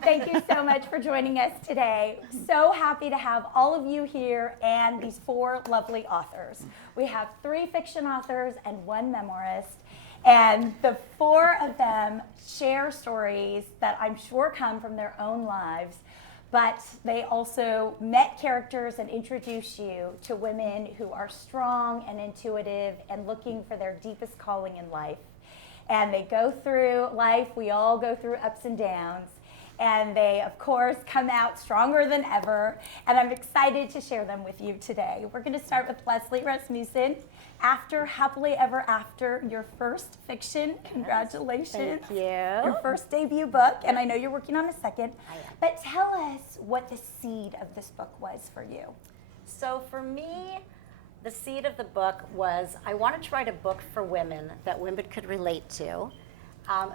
Thank you so much for joining us today. So happy to have all of you here and these 4 lovely authors. We have 3 fiction authors and 1 memoirist, and the 4 of them share stories that I'm sure come from their own lives, but they also met characters and introduce you to women who are strong and intuitive and looking for their deepest calling in life. And they go through life, we all go through ups and downs, and they, of course, come out stronger than ever, and I'm excited to share them with you today. We're going to start with Leslie Rasmussen. After Happily Ever After, your first fiction. Congratulations. Thank you. Your first debut book, and I know you're working on a second. But tell us what the seed of this book was for you. So for me, the seed of the book was I wanted to write a book for women that women could relate to,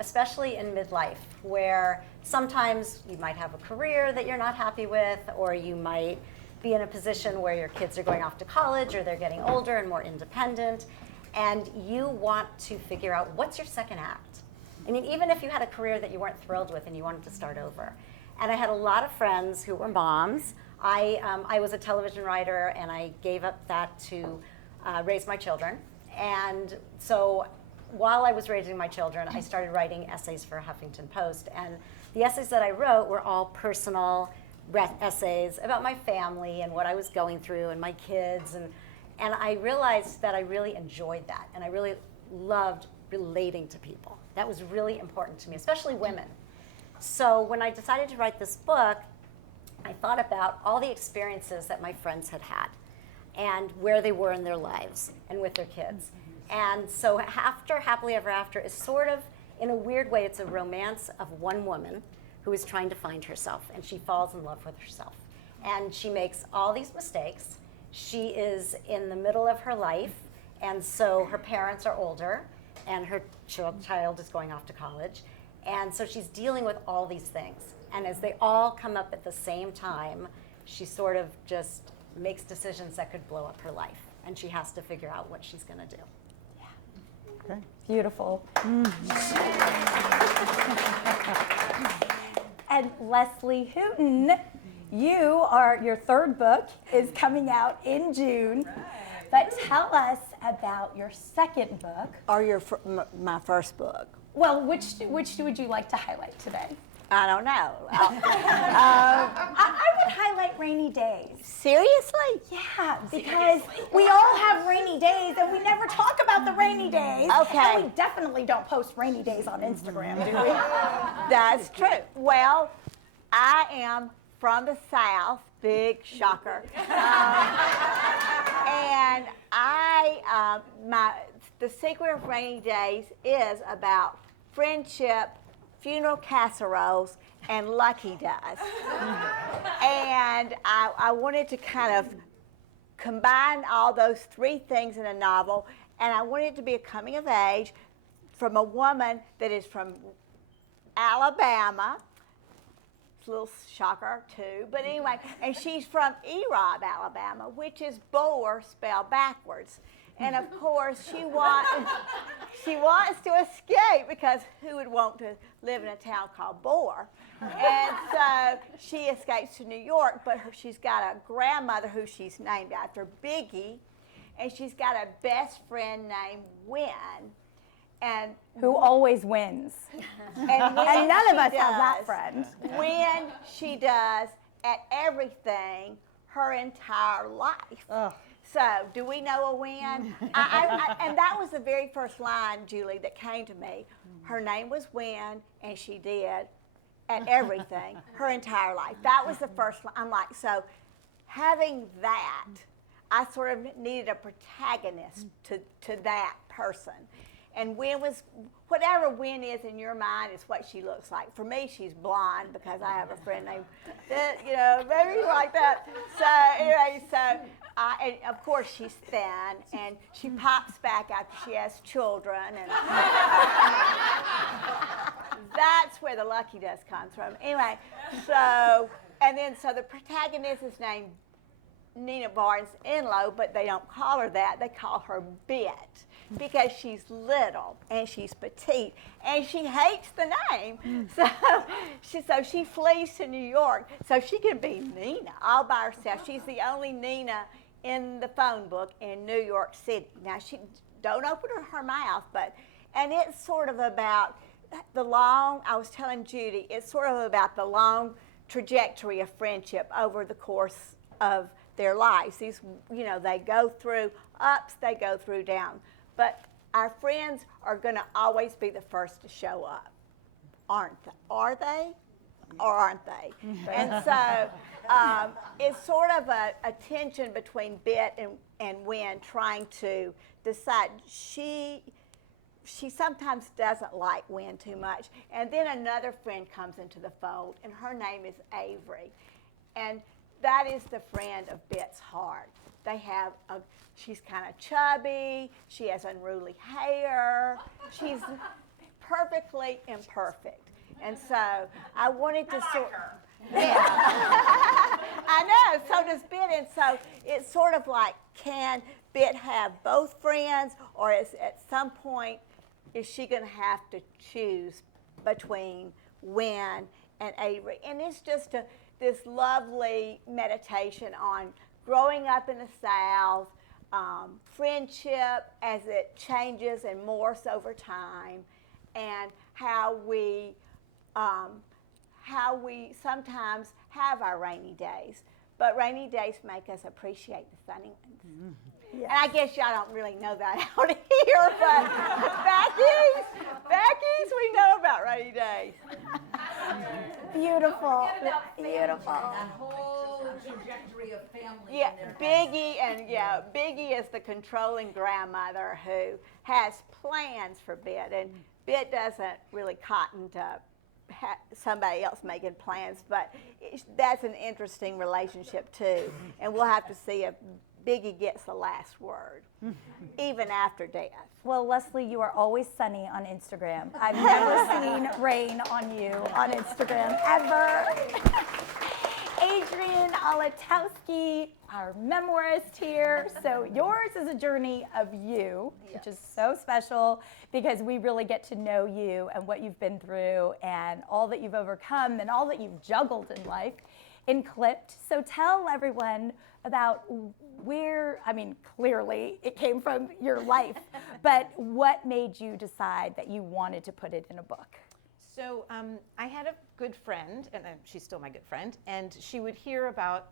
especially in midlife, where sometimes you might have a career that you're not happy with, or you might be in a position where your kids are going off to college, or they're getting older and more independent, and you want to figure out what's your second act. I mean, even if you had a career that you weren't thrilled with and you wanted to start over. And I had a lot of friends who were moms. I was a television writer, and I gave up that to raise my children. And so while I was raising my children, I started writing essays for Huffington Post. And the essays that I wrote were all personal essays about my family and what I was going through and my kids. And I realized that I really enjoyed that. And I really loved relating to people. That was really important to me, especially women. So when I decided to write this book, I thought about all the experiences that my friends had had and where they were in their lives and with their kids. And so after Happily Ever After is sort of, in a weird way, it's a romance of one woman who is trying to find herself, and she falls in love with herself. And she makes all these mistakes. She is in the middle of her life, and so her parents are older, and her child is going off to college. And so she's dealing with all these things. And as they all come up at the same time, she sort of just makes decisions that could blow up her life. And she has to figure out what she's going to do. Okay. Beautiful. And Leslie Hooton, your 3rd book is coming out in June. But tell us about your 2nd book. Or my first book. Well, which would you like to highlight today? I don't know. I would highlight Rainy Days. Seriously? Yeah, because we all have rainy days, and we never talk about the rainy days. Okay. And we definitely don't post rainy days on Instagram, do we? That's true. Well, I am from the South. Big shocker. And the secret of Rainy Days is about friendship, funeral casseroles, and lucky dust. And I wanted to kind of combine all those 3 things in a novel, and I wanted it to be a coming of age from a woman that is from Alabama. It's a little shocker too, but anyway, and she's from Erob, Alabama, which is Boer spelled backwards. And of course, she wants to escape, because who would want to live in a town called Boer? And so she escapes to New York, but she's got a grandmother who she's named after, Biggie, and she's got a best friend named Win. And who always wins. And none of us have that friend. When she does at everything her entire life. Ugh. So, do we know a Win? And that was the very first line, Julie, that came to me. Her name was Win, and she did at everything her entire life. That was the first line. I'm like, so having that, I sort of needed a protagonist to that person. And Win was, whatever Win is in your mind is what she looks like. For me, she's blonde because I have a friend named, maybe like that. So anyway, and of course she's thin, and she pops back after she has children, and that's where the lucky dust comes from. Anyway, so the protagonist is named Nina Barnes-Inlow, but they don't call her that. They call her Bit because she's little and she's petite and she hates the name. So she flees to New York so she can be Nina all by herself. She's the only Nina in the phone book in New York City. Now, she don't open her mouth, and it's sort of about I was telling Judy, it's sort of about the long trajectory of friendship over the course of their lives. These, they go through ups, they go through downs. But our friends are going to always be the first to show up, aren't they? Are they? Or aren't they? And so it's sort of a tension between Bit and Win trying to decide. She sometimes doesn't like Win too much. And then another friend comes into the fold, and her name is Avery. And that is the friend of Bit's heart. She's kind of chubby, she has unruly hair, she's perfectly imperfect. And so I wanted to Yeah. I know, so does Bit. And so it's sort of like, can Bit have both friends, or is at some point is she going to have to choose between Win and Avery? And it's just this lovely meditation on growing up in the South, friendship as it changes and morphs over time, and how we sometimes have our rainy days, but rainy days make us appreciate the sunny ones. Mm-hmm. Yes. And I guess y'all don't really know that out here, but Becky's, we know about rainy days. Beautiful, beautiful. That whole trajectory of family. Yeah, Biggie is the controlling grandmother who has plans for Bit, and Bit doesn't really cotton to somebody else making plans, but that's an interesting relationship too, and we'll have to see if Biggie gets the last word, even after death. Well, Leslie, you are always sunny on Instagram. I've never seen rain on you on Instagram, ever. Adrienne Alitowski, our memoirist here. So yours is a journey of you, which is so special because we really get to know you and what you've been through and all that you've overcome and all that you've juggled in life in Clipped. So tell everyone about clearly it came from your life, but what made you decide that you wanted to put it in a book? So I had a good friend, and she's still my good friend, and she would hear about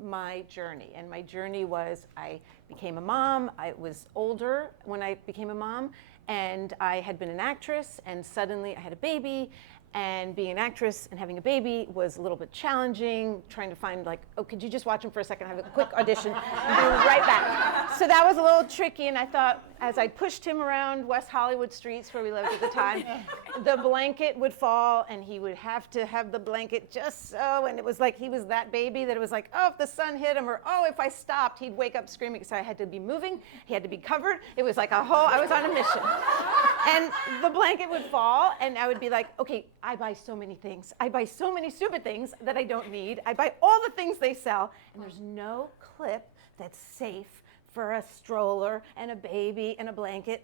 my journey. And my journey was I became a mom. I was older when I became a mom, and I had been an actress, and suddenly I had a baby. And being an actress and having a baby was a little bit challenging, trying to find could you just watch him for a second, have a quick audition, and be right back. So that was a little tricky, and I thought as I pushed him around West Hollywood streets where we lived at the time, the blanket would fall, and he would have to have the blanket just so, and it was like he was that baby that it was like, oh, if the sun hit him, or oh, if I stopped, he'd wake up screaming, so I had to be moving, he had to be covered. It was like I was on a mission. And the blanket would fall, and I would be like, okay, I buy so many things. I buy so many stupid things that I don't need. I buy all the things they sell, and there's no clip that's safe for a stroller and a baby and a blanket.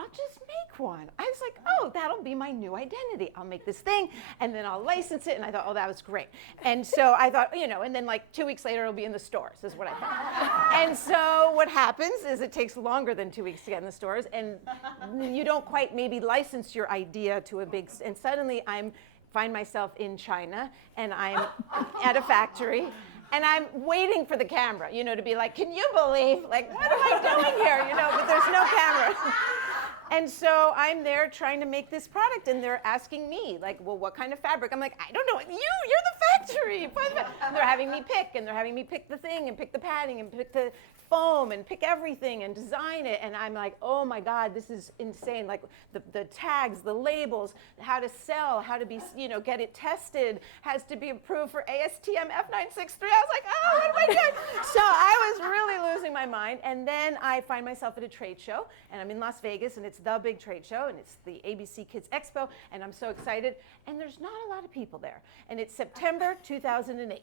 I'll just make one. I was like, oh, that'll be my new identity. I'll make this thing, and then I'll license it. And I thought, oh, that was great. And so I thought, and then 2 weeks later, it'll be in the stores, is what I thought. And so what happens is it takes longer than 2 weeks to get in the stores, and you don't quite maybe license your idea to and suddenly find myself in China, and I'm at a factory, and I'm waiting for the camera, to be like, can you believe, what am I doing here, but there's no camera. And so I'm there trying to make this product, and they're asking me, like, well, what kind of fabric? I'm like, I don't know. You're the factory. And they're having me pick the thing and pick the padding and pick the foam and pick everything and design it. And I'm like, oh my God, this is insane. Like the tags, the labels, how to sell, how to be, get it tested, has to be approved for ASTM F963. I was like, oh, what am I doing? So I was really losing my mind. And then I find myself at a trade show, and I'm in Las Vegas, and it's the big trade show, and it's the ABC Kids Expo, and I'm so excited. And there's not a lot of people there. And it's September 2008.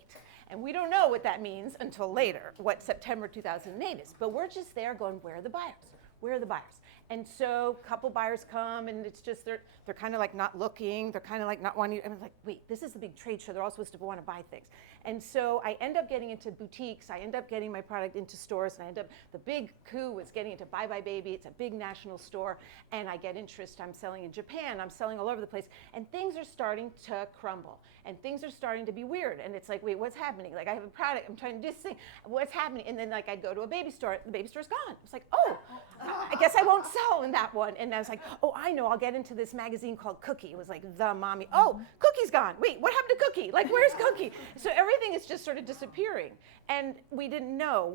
And we don't know what that means until later, what September 2008 is. But we're just there going, where are the buyers? Where are the buyers? And so a couple buyers come, and it's just they're kind of like not looking. They're kind of like not wanting. And I'm like, wait, this is the big trade show. They're all supposed to want to buy things. And so I end up getting into boutiques. I end up getting my product into stores. And the big coup was getting into Bye Bye Baby. It's a big national store. And I get interest. I'm selling in Japan. I'm selling all over the place. And things are starting to crumble. And things are starting to be weird. And it's like, wait, what's happening? Like, I have a product. I'm trying to do this thing. What's happening? And then, like, I go to a baby store. The baby store's gone. It's like, oh, I guess I won't sell in that one. And I was like, oh, I know. I'll get into this magazine called Cookie. It was like The Mommy. Oh, Cookie's gone. Wait, what happened to Cookie? Like, where's Cookie? So everything is just sort of disappearing. And we didn't know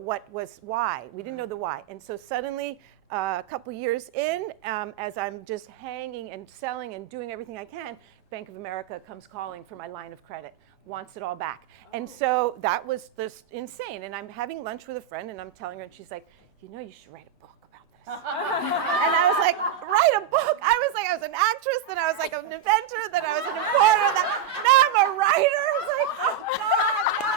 why. We didn't know the why. And so suddenly, a couple years in, as I'm just hanging and selling and doing everything I can, Bank of America comes calling for my line of credit, wants it all back. And so that was just insane. And I'm having lunch with a friend, and I'm telling her, and she's like, you should write a book about this. And I was like, write a book? I was an actress, then I was like an inventor, then I was an importer, now I'm a writer. It's like, oh God, no.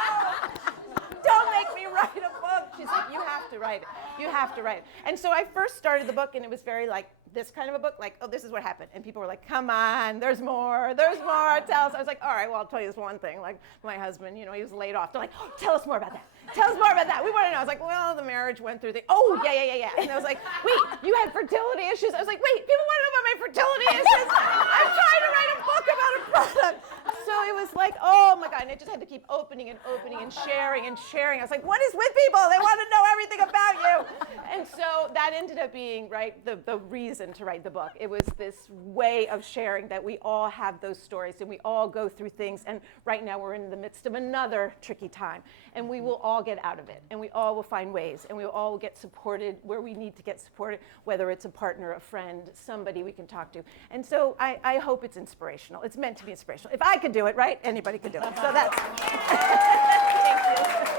Don't make me write a book. She's like, you have to write it. You have to write it. And so I first started the book, and it was very like this kind of a book, like, oh, this is what happened. And people were like, come on, there's more, tell us. I was like, all right, well, I'll tell you this one thing. Like, my husband, he was laid off. They're like, oh, tell us more about that. Tell us more about that. We want to know. I was like, well, the marriage went through yeah. And I was like, wait, you had fertility issues? I was like, wait, people want to know about my fertility issues? I'm trying to write a book about a product. So it was like, oh my God, and I just had to keep opening and sharing. I was like, what is with people? They want to know everything about you. And so that ended up being, right, the reason to write the book. It was this way of sharing that we all have those stories, and we all go through things. And right now we're in the midst of another tricky time, and we will all get out of it, and we all will find ways, and we all will get supported where we need to get supported, whether it's a partner, a friend, somebody we can talk to. And so I hope it's inspirational. It's meant to be inspirational. If I could do it, right, anybody could do it. So that's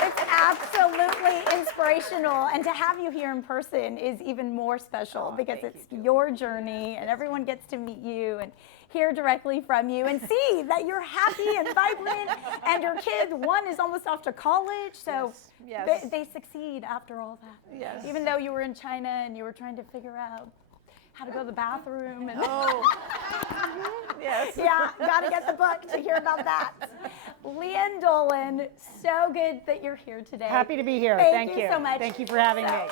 It's absolutely inspirational, and to have you here in person is even more special because it's your journey, and everyone gets to meet you and hear directly from you and see that you're happy and vibrant, and your kid, one is almost off to college, so yes. They succeed after all that. Yes. Even though you were in China and you were trying to figure out how to go to the bathroom. And yes. Yeah, got to get the book to hear about that. Lian Dolan, so good that you're here today. Happy to be here. Thank you so much. Thank you for having me.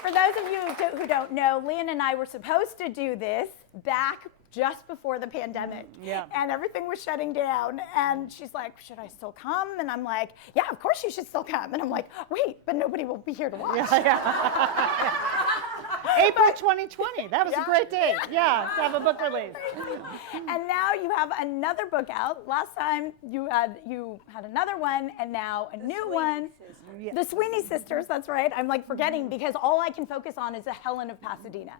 For those of you who don't know, Lian and I were supposed to do this back just before the pandemic. Yeah. And everything was shutting down. And she's like, should I still come? And I'm like, yeah, of course you should still come. And I'm like, wait, but nobody will be here to watch. April 2020. That was a great date. Yeah, to have a book release. And now you have another book out. Last time you had another one, and now a new one. The Sweeney Sisters, that's right. I'm like forgetting because all I can focus on is the Helen of Pasadena.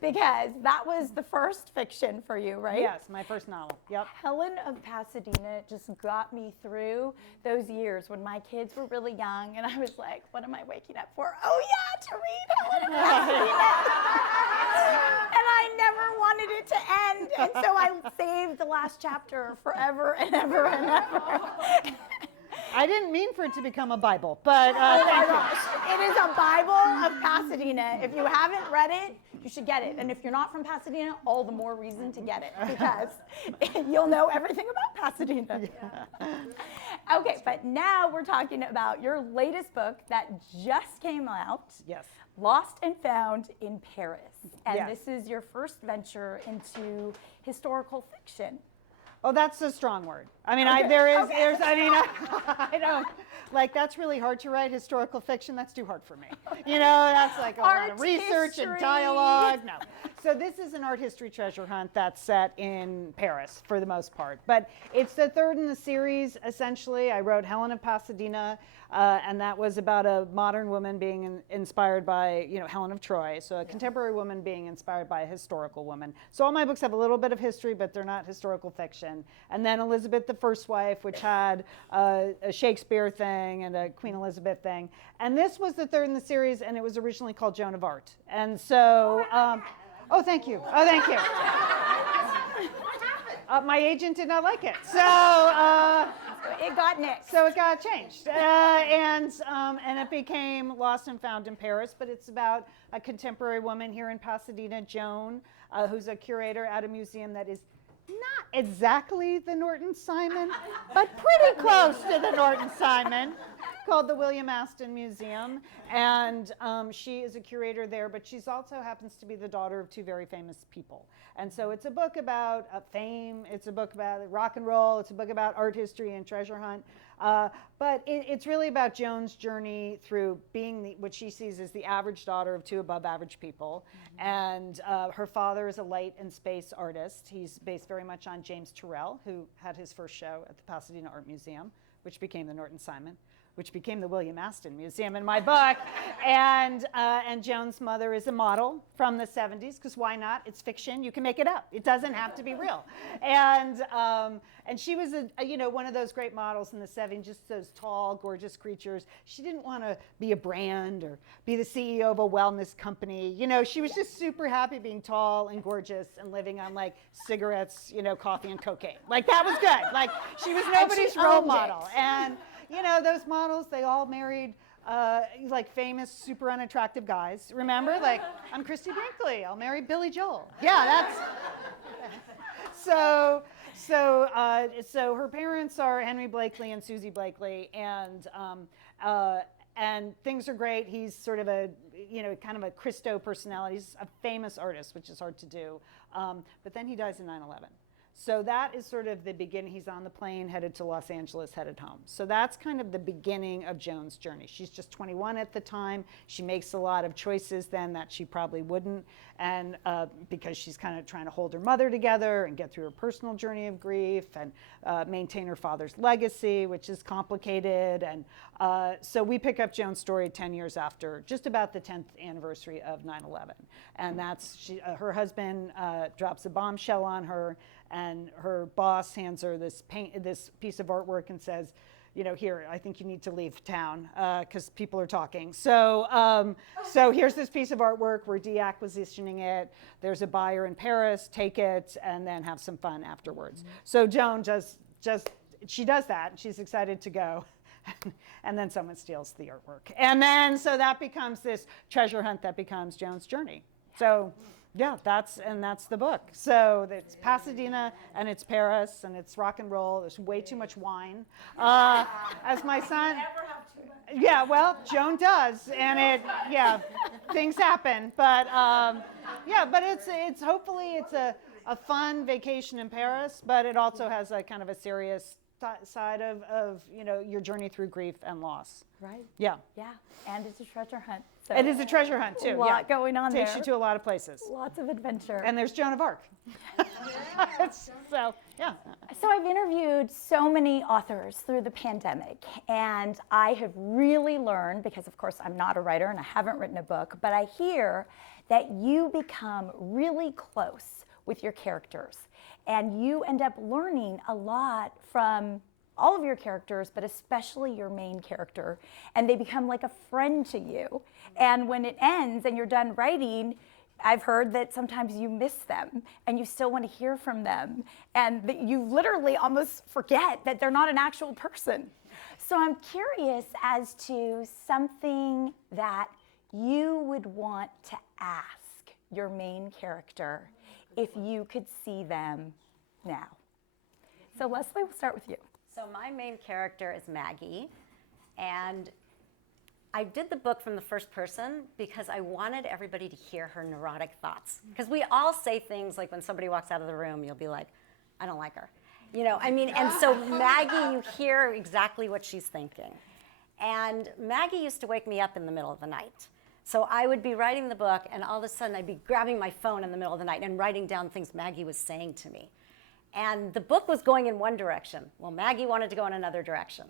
Because that was the first fiction for you, right? Yes, my first novel. Yep. Helen of Pasadena just got me through those years when my kids were really young, and I was like, what am I waking up for? Oh yeah, to read Helen of Pasadena. And I never wanted it to end, and so I saved the last chapter forever and ever and ever. I didn't mean for it to become a Bible, but Oh my thank you. gosh, it is a Bible of Pasadena. If you haven't read it, you should get it. And if you're not from Pasadena, all the more reason to get it because you'll know everything about Pasadena. Yeah. Okay, but now we're talking about your latest book that just came out. Yes. Lost and Found in Paris. And Yes. this is your first venture into historical fiction. Oh, that's a strong word. I mean, Okay, I don't, like, that's really hard to write. Historical fiction, that's too hard for me. That's like a lot of research and history. dialogue. No. So this is an art history treasure hunt that's set in Paris for the most part. But it's the third in the series, essentially. I wrote Helen of Pasadena, and that was about a modern woman being inspired by, Helen of Troy. So a contemporary woman being inspired by a historical woman. So all my books have a little bit of history, but they're not historical fiction. And then Elizabeth the First Wife, which had a Shakespeare thing and a Queen Elizabeth thing. And this was the third in the series, and it was originally called Joan of Arc. And so... oh, thank you. Oh, thank you. My agent did not like it. So It got nixed. so it got changed. And it became Lost and Found in Paris. But it's about a contemporary woman here in Pasadena, Joan, who's a curator at a museum that is not exactly the Norton Simon, but pretty close to the Norton Simon, called the William Aston Museum. And she is a curator there, but she's also happens to be the daughter of two very famous people. And so it's a book about fame, it's a book about rock and roll, it's a book about art history and treasure hunt. But it's really about Joan's journey through being what she sees as the average daughter of two above average people. And her father is a light and space artist. He's based very much on James Turrell, who had his first show at the Pasadena Art Museum, which became the Norton Simon, which became the William Aston Museum in my book. And Joan's mother is a model from the 70s, because why not? It's fiction. You can make it up. It doesn't have to be real. And she was one of those great models in the 70s, just those tall, gorgeous creatures. She didn't want to be a brand or be the CEO of a wellness company. She was just super happy being tall and gorgeous and living on like cigarettes, coffee and cocaine. Like that was good. Like she was nobody's role model. And those models, they all married like famous, super unattractive guys. Remember? Like, I'm Christy Brinkley. I'll marry Billy Joel. Yeah, that's... So her parents are Henry Blakely and Susie Blakely, and things are great. He's sort of a, kind of a Christo personality. He's a famous artist, which is hard to do. But then he dies in 9/11. So that is sort of the beginning. He's on the plane headed to Los Angeles, headed home. So that's kind of the beginning of Joan's journey. She's just 21 at the time. She makes a lot of choices then that she probably wouldn't, and because she's kind of trying to hold her mother together and get through her personal journey of grief and maintain her father's legacy, which is complicated. And so we pick up Joan's story 10 years after, just about the 10th anniversary of 9/11. And that's her husband drops a bombshell on her, and her boss hands her this piece of artwork and says, here, I think you need to leave town because people are talking. So here's this piece of artwork. We're deacquisitioning it. There's a buyer in Paris. Take it and then have some fun afterwards. Mm-hmm. So Joan she does that. And she's excited to go. And then someone steals the artwork. And then so that becomes this treasure hunt that becomes Joan's journey. So yeah, that's the book. So it's Pasadena and it's Paris and it's rock and roll. There's way too much wine. As my son, yeah, well, Joan does, and things happen. But but it's hopefully it's a fun vacation in Paris, but it also has a kind of a serious side of your journey through grief and loss. Right. Yeah. Yeah, and it's a treasure hunt. So it is a treasure hunt too. A lot going on there. Takes you to a lot of places. Lots of adventure. And there's Joan of Arc. So yeah. So I've interviewed so many authors through the pandemic, and I have really learned, because of course I'm not a writer and I haven't written a book, but I hear that you become really close with your characters, and you end up learning a lot from all of your characters, but especially your main character, and they become like a friend to you. And when it ends and you're done writing, I've heard that sometimes you miss them and you still want to hear from them, and that you literally almost forget that they're not an actual person. So I'm curious as to something that you would want to ask your main character if you could see them now. So Leslie, we'll start with you. So my main character is Maggie, and I did the book from the first person because I wanted everybody to hear her neurotic thoughts. Because we all say things like when somebody walks out of the room, you'll be like, I don't like her. And so Maggie, you hear exactly what she's thinking. And Maggie used to wake me up in the middle of the night So I would be writing the book, and all of a sudden I'd be grabbing my phone in the middle of the night and writing down things Maggie was saying to me. And the book was going in one direction. Well, Maggie wanted to go in another direction.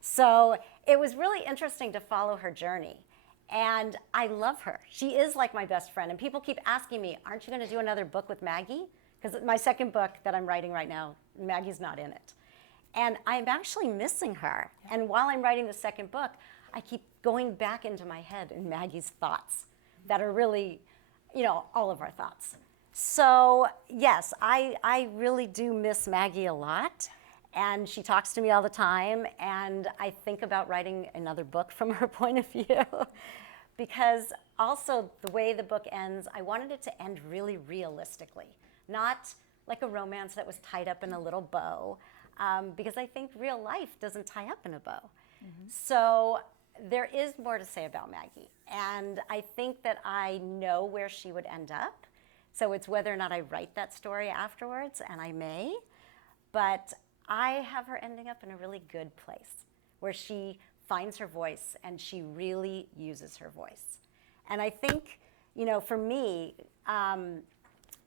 So it was really interesting to follow her journey. And I love her. She is like my best friend. And people keep asking me, aren't you going to do another book with Maggie? Because my second book that I'm writing right now, Maggie's not in it. And I'm actually missing her. And while I'm writing the second book, I keep going back into my head in Maggie's thoughts that are really, all of our thoughts. So yes, I really do miss Maggie a lot. And she talks to me all the time. And I think about writing another book from her point of view. Because also the way the book ends, I wanted it to end really realistically. Not like a romance that was tied up in a little bow. Because I think real life doesn't tie up in a bow. Mm-hmm. So there is more to say about Maggie. And I think that I know where she would end up. So it's whether or not I write that story afterwards, and I may. But I have her ending up in a really good place where she finds her voice and she really uses her voice. And I think, for me,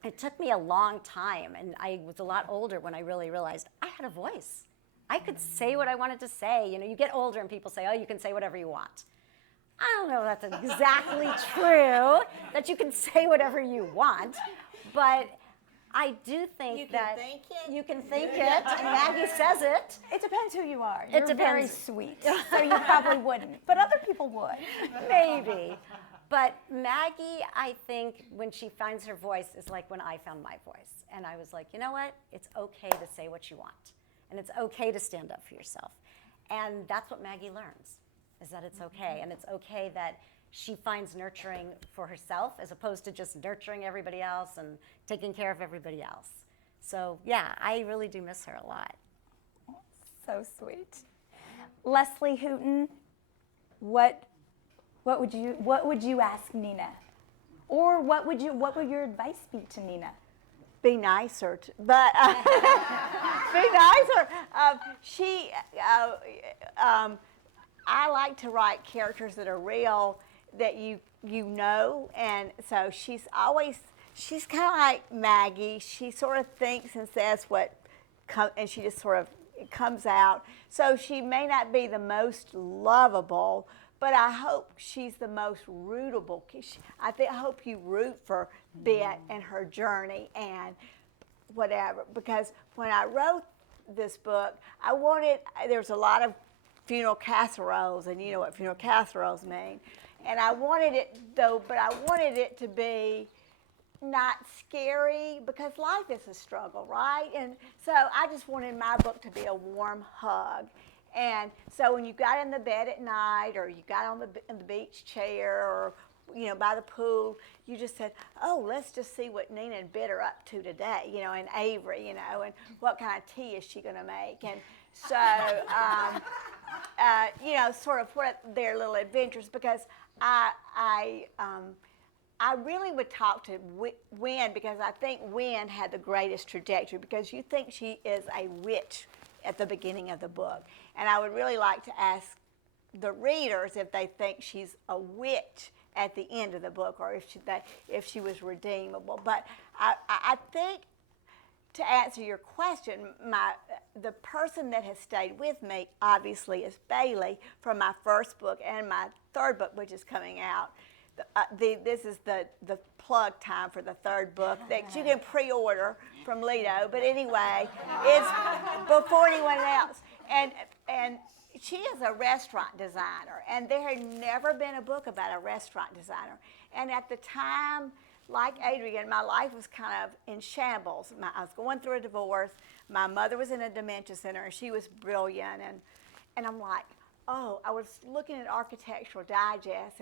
it took me a long time, and I was a lot older when I really realized I had a voice. I could say what I wanted to say. You get older and people say, oh, you can say whatever you want. I don't know if that's exactly true, that you can say whatever you want, but I do think You can that think it. you can think it, and Maggie says it. It depends who you are. It You're very depends. sweet, so you probably wouldn't, but other people would. Maybe. But Maggie, I think, when she finds her voice, is like when I found my voice. And I was like, you know what? It's okay to say what you want. And it's okay to stand up for yourself. And that's what Maggie learns, is that it's okay. And it's okay that she finds nurturing for herself as opposed to just nurturing everybody else and taking care of everybody else. So, yeah, I really do miss her a lot. So sweet. Leslie Hooton, what would you ask Nina? Or what would your advice be to Nina? Be nicer, but be nicer. I like to write characters that are real, that you know, and so she's kind of like Maggie. She sort of thinks and says and she just sort of, it comes out. So she may not be the most lovable, but I hope she's the most rootable. I hope you root for Bette and her journey and whatever. Because when I wrote this book, there's a lot of funeral casseroles, and you know what funeral casseroles mean. And I wanted it to be not scary, because life is a struggle, right? And so I just wanted my book to be a warm hug. And so when you got in the bed at night, or you got in the beach chair, or by the pool, you just said, oh, let's just see what Nina and Bette are up to today, and Avery, and what kind of tea is she going to make? And so, sort of what their little adventures, because I really would talk to Wynn, because I think Wynn had the greatest trajectory, because you think she is a witch at the beginning of the book. And I would really like to ask the readers if they think she's a witch at the end of the book, or if she was redeemable. But I think, to answer your question, the person that has stayed with me, obviously, is Bailey from my first book and my third book, which is coming out. This is the plug time for the third book that you can pre-order from Lido. But anyway, it's before anyone else. And she is a restaurant designer, and there had never been a book about a restaurant designer. And at the time, like Adrienne, my life was kind of in shambles. I was going through a divorce. My mother was in a dementia center, and she was brilliant. And I'm like, oh, I was looking at Architectural Digest,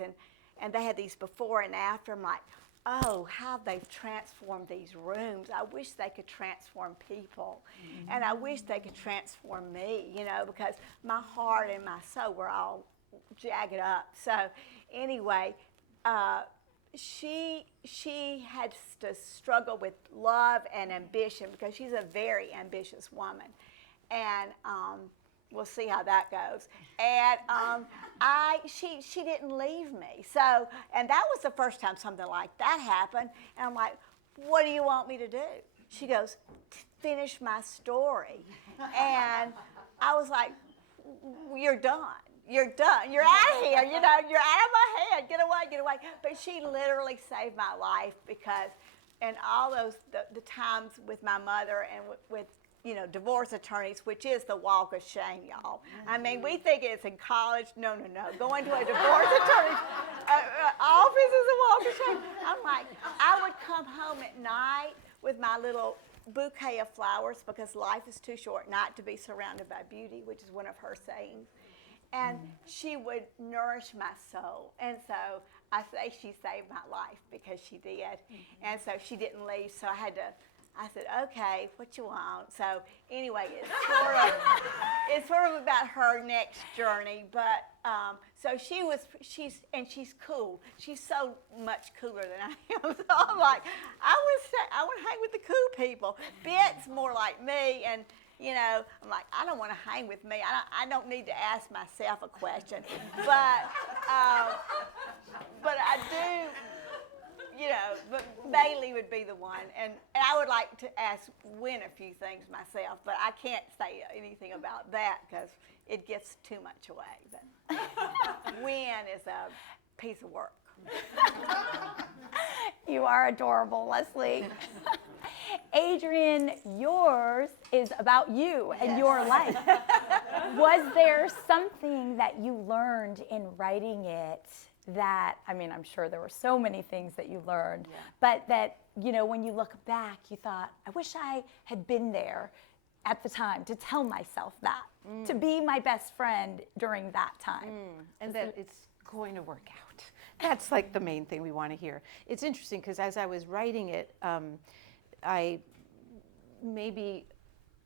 and they had these before and after. I'm like, oh, how they've transformed these rooms. I wish they could transform people. Mm-hmm. And I wish they could transform me, because my heart and my soul were all jagged up. So anyway, she had to struggle with love and ambition, because she's a very ambitious woman. And we'll see how that goes. And she didn't leave me. So, and that was the first time something like that happened. And I'm like, what do you want me to do? She goes, finish my story. And I was like, you're done. You're done. You're out of here. You know, you're out of my head. Get away, get away. But she literally saved my life because, and all those, the times with my mother and with you know, divorce attorneys, which is the walk of shame, y'all. I mean, we think it's in college. No, no, no. Going to a divorce attorney's office is a walk of shame. I'm like, I would come home at night with my little bouquet of flowers because life is too short not to be surrounded by beauty, which is one of her sayings. And she would nourish my soul. And so I say she saved my life because she did. And so she didn't leave, so I said, okay, what you want? So anyway, it's sort of about her next journey. But so she's cool. She's so much cooler than I am. So I'm like, I want to hang with the cool people. Bet's more like me, and you know, I'm like, I don't want to hang with me. I don't need to ask myself a question. But I do. You know, but Bailey would be the one, and I would like to ask Wynn a few things myself, but I can't say anything about that because it gives too much away. But Wynn is a piece of work. You are adorable, Leslie. Adrienne, yours is about you and your life. Was there something that you learned in writing it that, I mean, I'm sure there were so many things that you learned, but that, you know, when you look back, you thought, I wish I had been there at the time to tell myself that, to be my best friend during that time. And that it's going to work out. That's like the main thing we want to hear. It's interesting because as I was writing it, I maybe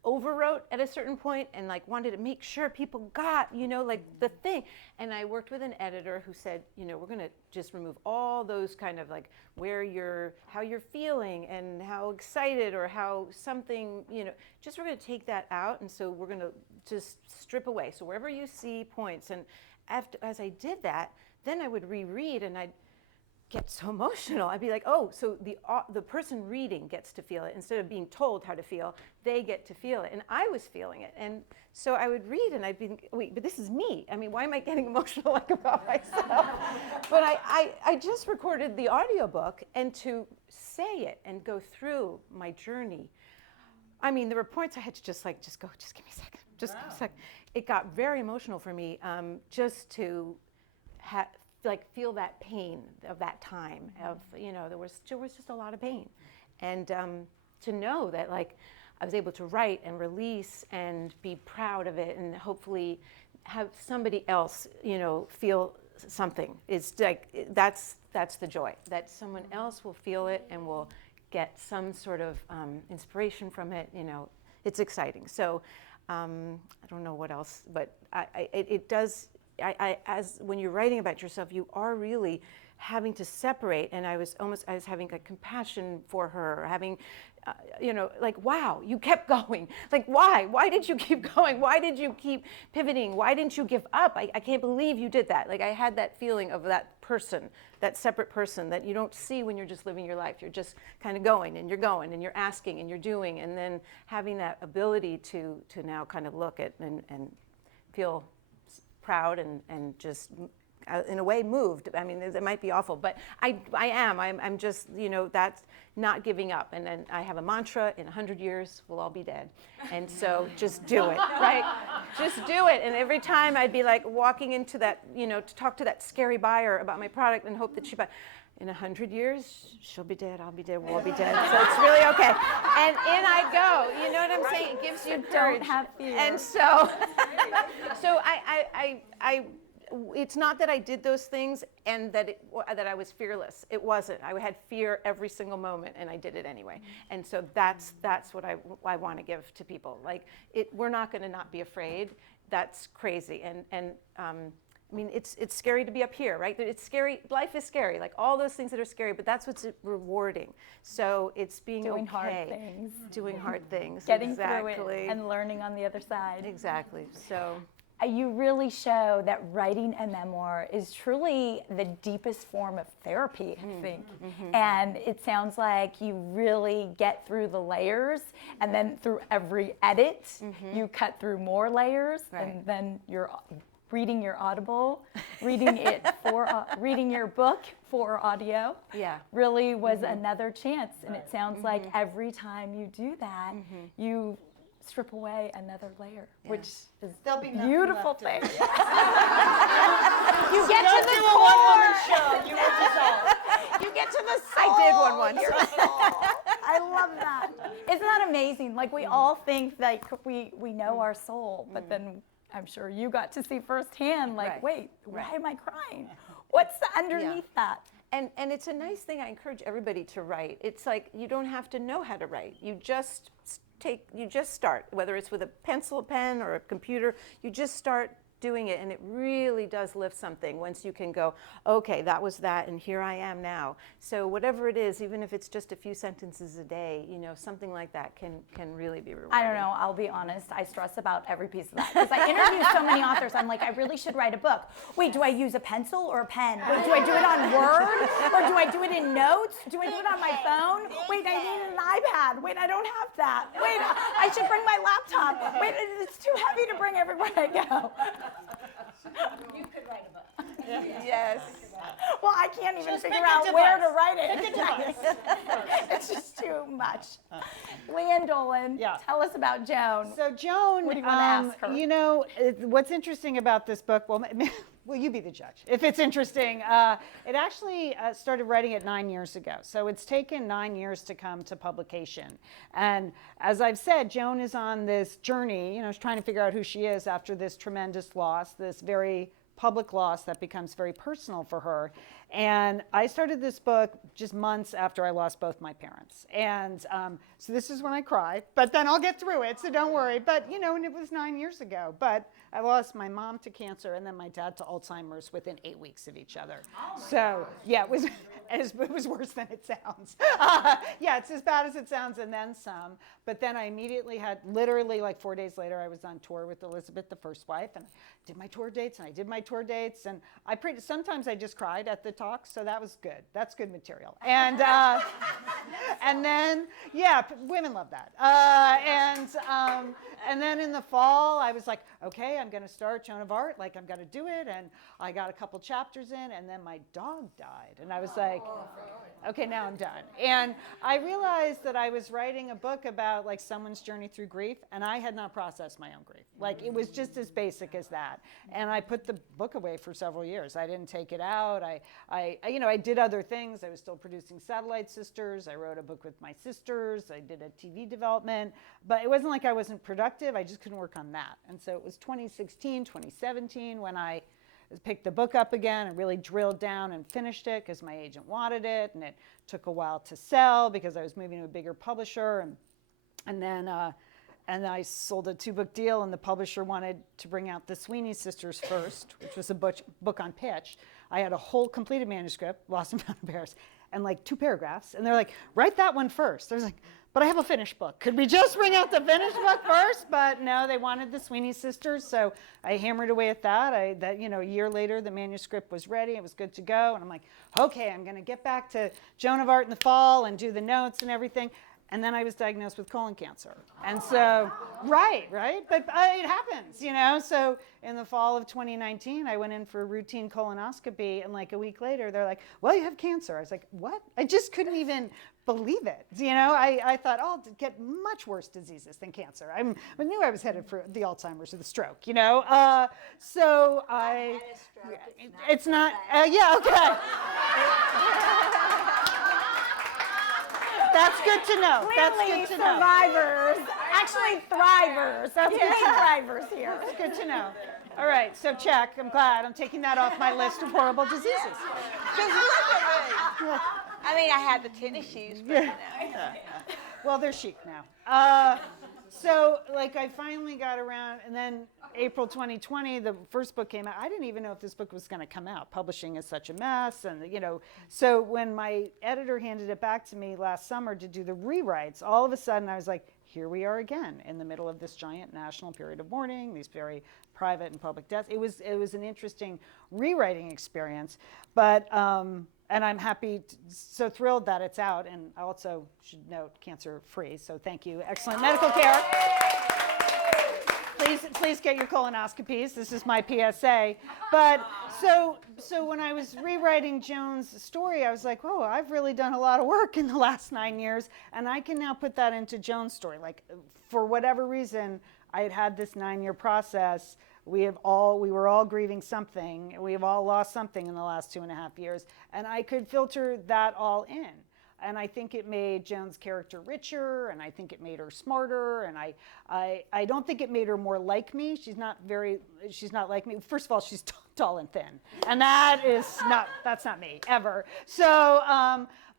overwrote at a certain point and like wanted to make sure people got, you know, like the thing. And I worked with an editor who said, you know, we're going to just remove all those kind of like how you're feeling and how excited or how something, you know, just we're going to take that out. And so we're going to just strip away. So wherever you see points, and as I did that, then I would reread and I'd get so emotional. I'd be like, oh, so the person reading gets to feel it instead of being told how to feel. They get to feel it, and I was feeling it. And so I would read, and I'd be, wait, but this is me. I mean, why am I getting emotional like about myself? But I just recorded the audiobook, and to say it and go through my journey. I mean, there were points I had to just give me a second, give me a second. It got very emotional for me, just to feel that pain of that time of, you know, there was just a lot of pain. And to know that like I was able to write and release and be proud of it and hopefully have somebody else, you know, feel something. It's like, that's the joy, that someone else will feel it and will get some sort of inspiration from it, you know, it's exciting. So I don't know what else, but it does, as when you're writing about yourself, you are really having to separate. And I was having a compassion for her, having, you know, like, wow, you kept going. Like, why? Why did you keep going? Why did you keep pivoting? Why didn't you give up? I can't believe you did that. Like, I had that feeling of that person, that separate person that you don't see when you're just living your life. You're just kind of going and you're asking and you're doing, and then having that ability to now kind of look at and feel proud and just in a way moved. I mean, it might be awful, but I'm just, you know, that's not giving up. And then I have a mantra: in 100 years we'll all be dead. And so just do it, right? Just do it. And every time I'd be like walking into that, you know, to talk to that scary buyer about my product and hope that she buy. In 100 years, she'll be dead, I'll be dead, we'll all be dead. So it's really okay. And in I go. You know what I'm saying? It gives you courage. Don't have fear. And so, I it's not that I did those things and that I was fearless. It wasn't. I had fear every single moment, and I did it anyway. And so that's what I want to give to people. Like, we're not going to not be afraid. That's crazy. And I mean, it's scary to be up here, right? It's scary. Life is scary. Like all those things that are scary, but that's what's rewarding. So it's being doing okay. hard things. Doing hard things. Getting exactly. through it and learning on the other side. Exactly. So You really show that writing a memoir is truly the deepest form of therapy, I think. And it sounds like you really get through the layers, and then through every edit, you cut through more layers, and then you're reading your Audible, reading your book for audio. Really was another chance. And it sounds like every time you do that, you strip away another layer, which is There'll be a nothing beautiful left of thing. it. You get Don't to the do a core. one-woman show. You will dissolve. You get to the soul. I did one once. I love that. Isn't that amazing? Like we all think like we know our soul, but then I'm sure you got to see firsthand, like, wait, why am I crying? What's underneath that? And it's a nice thing. I encourage everybody to write. It's like you don't have to know how to write. You just start, whether it's with a pencil, a pen, or a computer. You just start doing it, and it really does lift something once you can go, okay, that was that, and here I am now. So whatever it is, even if it's just a few sentences a day, you know, something like that can really be rewarding. I don't know, I'll be honest, I stress about every piece of that. Because I interview so many authors, I'm like, I really should write a book. Wait, do I use a pencil or a pen? Wait, do I do it on Word? Or do I do it in notes? Do I do it on my phone? Wait, I need an iPad. Wait, I don't have that. Wait, I should bring my laptop. Wait, it's too heavy to bring everywhere I go. You could write a book. Yes. Well, I can't even Just figure pick a out where to device. write it. It's just too much. Lian Dolan, tell us about Joan. So Joan, What do you want to ask her? you know, what's interesting about this book, well, you be the judge. If it's interesting, it actually started writing it 9 years ago. So it's taken 9 years to come to publication. And as I've said, Joan is on this journey, you know, she's trying to figure out who she is after this tremendous loss, this very public loss that becomes very personal for her. And I started this book just months after I lost both my parents. And so this is when I cried, but then I'll get through it, so don't worry. But, you know, and it was 9 years ago. But I lost my mom to cancer and then my dad to Alzheimer's within 8 weeks of each other. So, yeah, it was worse than it sounds. Yeah, it's as bad as it sounds and then some. But then I immediately had, literally like 4 days later, I was on tour with Elizabeth, the first wife, and I did my tour dates, and I did my tour dates. And sometimes I just cried at the talk, so that was good. That's good material. And and then, yeah, women love that. And then in the fall, I was like, okay, I'm going to start Joan of Arc. Like, I'm going to do it. And I got a couple chapters in, and then my dog died. And I was like, okay, now I'm done. And I realized that I was writing a book about like someone's journey through grief, and I had not processed my own grief. Like, it was just as basic as that. And I put the book away for several years. I didn't take it out. I did other things. I was still producing Satellite Sisters. I wrote a book with my sisters. I did a TV development. But it wasn't like I wasn't productive. I just couldn't work on that. And so it was 2016, 2017 when I picked the book up again and really drilled down and finished it because my agent wanted it. And it took a while to sell because I was moving to a bigger publisher. And then I sold a 2-book deal, and the publisher wanted to bring out the Sweeney Sisters first, which was a book on pitch. I had a whole completed manuscript, Lost and Found in Paris, and like 2 paragraphs. And they're like, write that one first. I was like, but I have a finished book. Could we just bring out the finished book first? But no, they wanted the Sweeney Sisters, so I hammered away at that. A year later, the manuscript was ready. It was good to go. And I'm like, okay, I'm going to get back to Joan of Arc in the fall and do the notes and everything. And then I was diagnosed with colon cancer. And so, right? But it happens, you know? So in the fall of 2019, I went in for a routine colonoscopy, and like a week later, they're like, well, you have cancer. I was like, what? I just couldn't even believe it. You know, I thought, oh, I'll get much worse diseases than cancer. I knew I was headed for the Alzheimer's or the stroke, you know? So I had a stroke. it's not, yeah, okay. That's good to know. That's Clearly good to know. survivors, actually thrivers. That's thrivers here. It's good to know. All right, so check. I'm glad. I'm taking that off my list of horrible diseases. I mean, I had the tennis shoes, but you know. Well, they're chic now. So, like, I finally got around, and then April 2020, the first book came out. I didn't even know if this book was going to come out. Publishing is such a mess, and, you know. So when my editor handed it back to me last summer to do the rewrites, all of a sudden I was like, here we are again in the middle of this giant national period of mourning, these very private and public deaths. It was an interesting rewriting experience, but and I'm so thrilled that it's out. And I also should note cancer-free. So thank you. Excellent medical care. Please get your colonoscopies. This is my PSA. But so when I was rewriting Joan's story, I was like, oh, I've really done a lot of work in the last 9 years, and I can now put that into Joan's story. Like, for whatever reason, I had this 9-year process. We were all grieving something. We've all lost something in the last 2.5 years, and I could filter that all in. And I think it made Joan's character richer, and I think it made her smarter, and I don't think it made her more like me. She's not like me. First of all, she's tall and thin, and that's not me ever. So,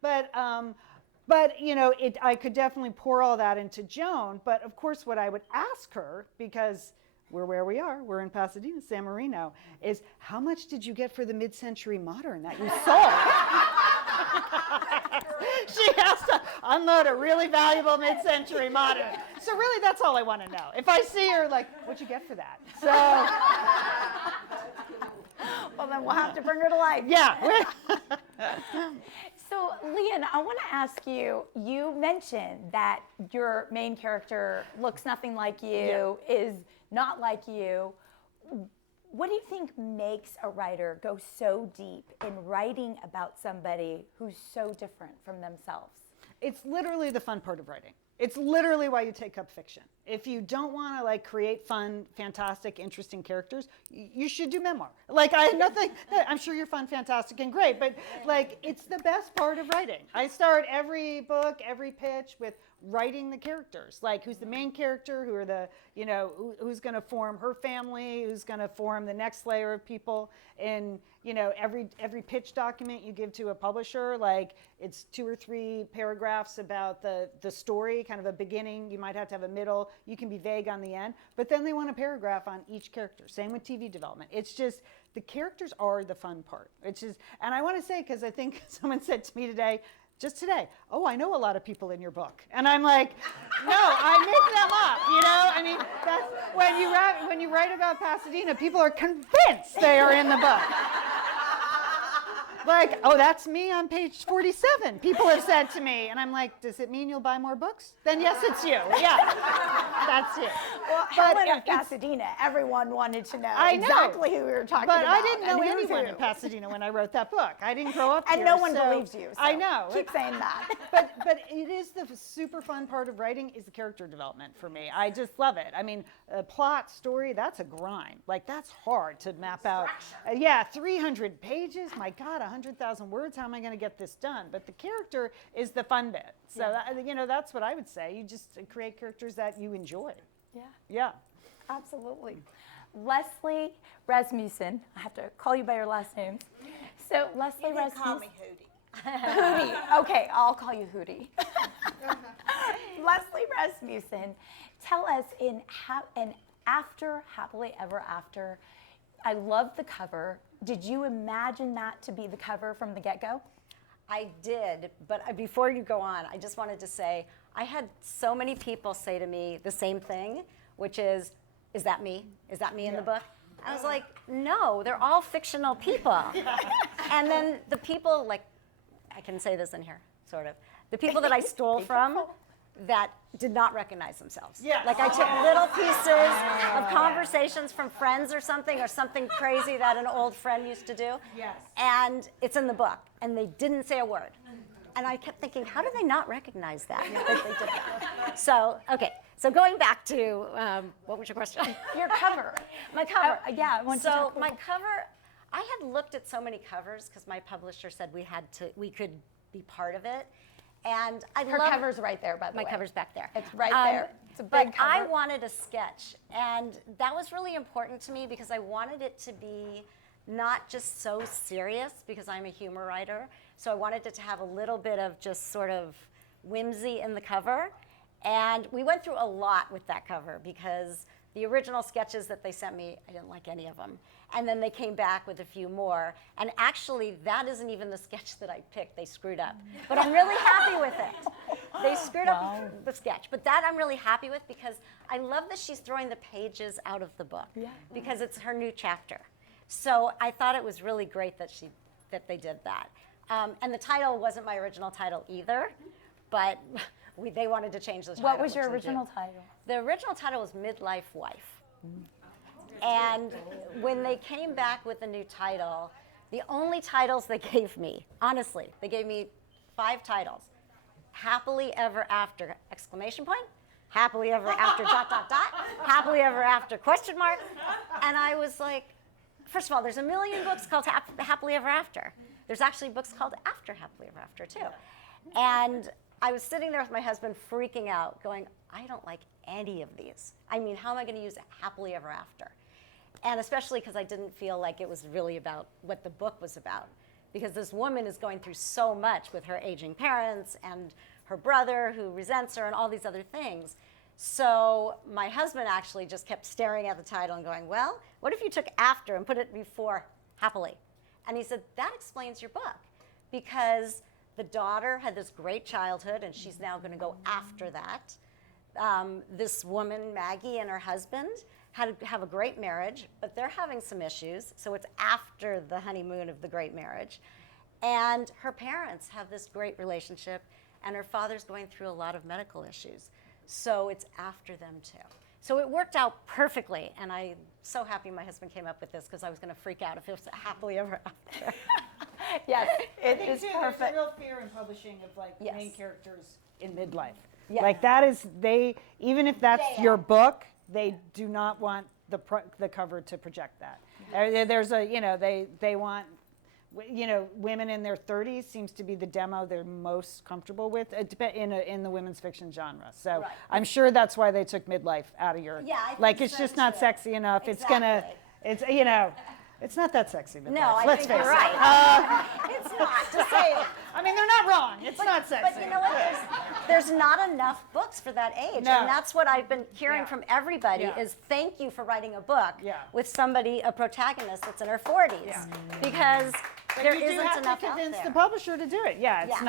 but you know, I could definitely pour all that into Joan. But of course, what I would ask her, because we're where we are, we're in Pasadena, San Marino, is how much did you get for the mid-century modern that you sold? She has to unload a really valuable mid-century modern. So really, that's all I want to know. If I see her, like, what'd you get for that? So, Well, then we'll have to bring her to life. yeah. So, Lian, I want to ask you, you mentioned that your main character looks nothing like you, is not like you. What do you think makes a writer go so deep in writing about somebody who's so different from themselves? It's literally the fun part of writing. It's literally why you take up fiction. If you don't want to like create fun, fantastic, interesting characters, you should do memoir. Like I had nothing, I'm sure you're fun, fantastic, and great, but like it's the best part of writing. I start every book, every pitch with writing the characters. Like who's the main character, who are the, you know, who's going to form her family, who's going to form the next layer of people. And, you know, every pitch document you give to a publisher, like it's 2 or 3 paragraphs about the story, kind of a beginning. You might have to have a middle. You can be vague on the end, but then they want a paragraph on each character. Same with TV development. It's just the characters are the fun part. It's just, and I want to say, because I think someone said to me today, just today, oh, I know a lot of people in your book. And I'm like, no, I make them up, you know? I mean, that's, when you write about Pasadena, people are convinced they are in the book. Like, oh, that's me on page 47, people have said to me. And I'm like, does it mean you'll buy more books? Then yes, it's you. Yeah, that's you. Well, Helen of Pasadena, everyone wanted to know exactly who we were talking about. But I didn't know anyone in Pasadena when I wrote that book. I didn't grow up here. And no one believes you. So I know. Keep saying that. But it is the super fun part of writing is the character development for me. I just love it. I mean, a plot, story, that's a grind. Like, that's hard to map out. 300 pages. My God, 100,000 words. How am I going to get this done? But the character is the fun bit. So, you know, that's what I would say. You just create characters that you enjoy. Yeah. Yeah. Absolutely. Leslie Rasmussen, I have to call you by your last names. So Leslie Rasmussen. Call me Hootie. Hootie. Okay, I'll call you Hootie. Leslie Rasmussen, tell us in After Happily Ever After, I love the cover. Did you imagine that to be the cover from the get-go? I did, but before you go on, I just wanted to say, I had so many people say to me the same thing, which is that me? Is that me in the book? I was like, no, they're all fictional people. And then the people, like, I can say this in here, sort of. The people that I stole from that did not recognize themselves. Yeah. Like I took little pieces of conversations from friends or something crazy that an old friend used to do. Yes. And it's in the book, and they didn't say a word. And I kept thinking, how do they not recognize that? That they did that? So, okay. So going back to, what was your question? Your cover. My cover. Yeah. I want to So talk my cover, I had looked at so many covers because my publisher said we could be part of it. And I Her love cover's right there, by the way. my cover's back there. It's right there. It's a big but cover. I wanted a sketch, and that was really important to me because I wanted it to be not just so serious because I'm a humor writer. So I wanted it to have a little bit of just sort of whimsy in the cover. And we went through a lot with that cover because the original sketches that they sent me, I didn't like any of them. And then they came back with a few more. And actually, that isn't even the sketch that I picked. They screwed up. But I'm really happy with it. They screwed up the sketch. But that I'm really happy with because I love that she's throwing the pages out of the book because it's her new chapter. So I thought it was really great that they did that. And the title wasn't my original title either, but they wanted to change the title. What was your which they original did. title? The original title was Midlife Wife. And when they came back with the new title, the only titles they gave me, honestly, they gave me 5 titles. Happily Ever After, exclamation point, Happily Ever After, ... Happily Ever After, question mark. And I was like, first of all, there's a million books called Happily Ever After. There's actually books called After Happily Ever After, too. And I was sitting there with my husband freaking out, going, I don't like any of these. I mean, how am I going to use Happily Ever After? And especially because I didn't feel like it was really about what the book was about. Because this woman is going through so much with her aging parents and her brother who resents her and all these other things. So my husband actually just kept staring at the title and going, well, what if you took after and put it before happily? And he said, that explains your book. Because the daughter had this great childhood and she's now going to go after that. This woman, Maggie, and her husband have a great marriage, but they're having some issues. So it's after the honeymoon of the great marriage. And her parents have this great relationship, and her father's going through a lot of medical issues. So it's after them too. So it worked out perfectly, and I'm so happy my husband came up with this because I was going to freak out if it was Happily Ever After. Yes, it is There's perfect. a real fear in publishing of Yes. main characters in midlife. Yeah. Like that is even if that's your book, they do not want the cover to project that. There's a they want women in their 30s seems to be the demo they're most comfortable with in the women's fiction genre. So Right. I'm sure that's why they took midlife out of your Yeah, I think like it's so, just not too. sexy enough. Exactly. It's not that sexy. Midlife. No, I Let's think face you're it. right. It's not, to say it. I mean, they're not wrong. It's not sexy. But you know what? There's not enough books for that age. No. And that's what I've been hearing Yeah. from everybody Yeah. is thank you for writing a book Yeah. with somebody, a protagonist that's in her 40s. Yeah. Because But there you do isn't have enough to out convince there. the publisher to do it. Yeah, it's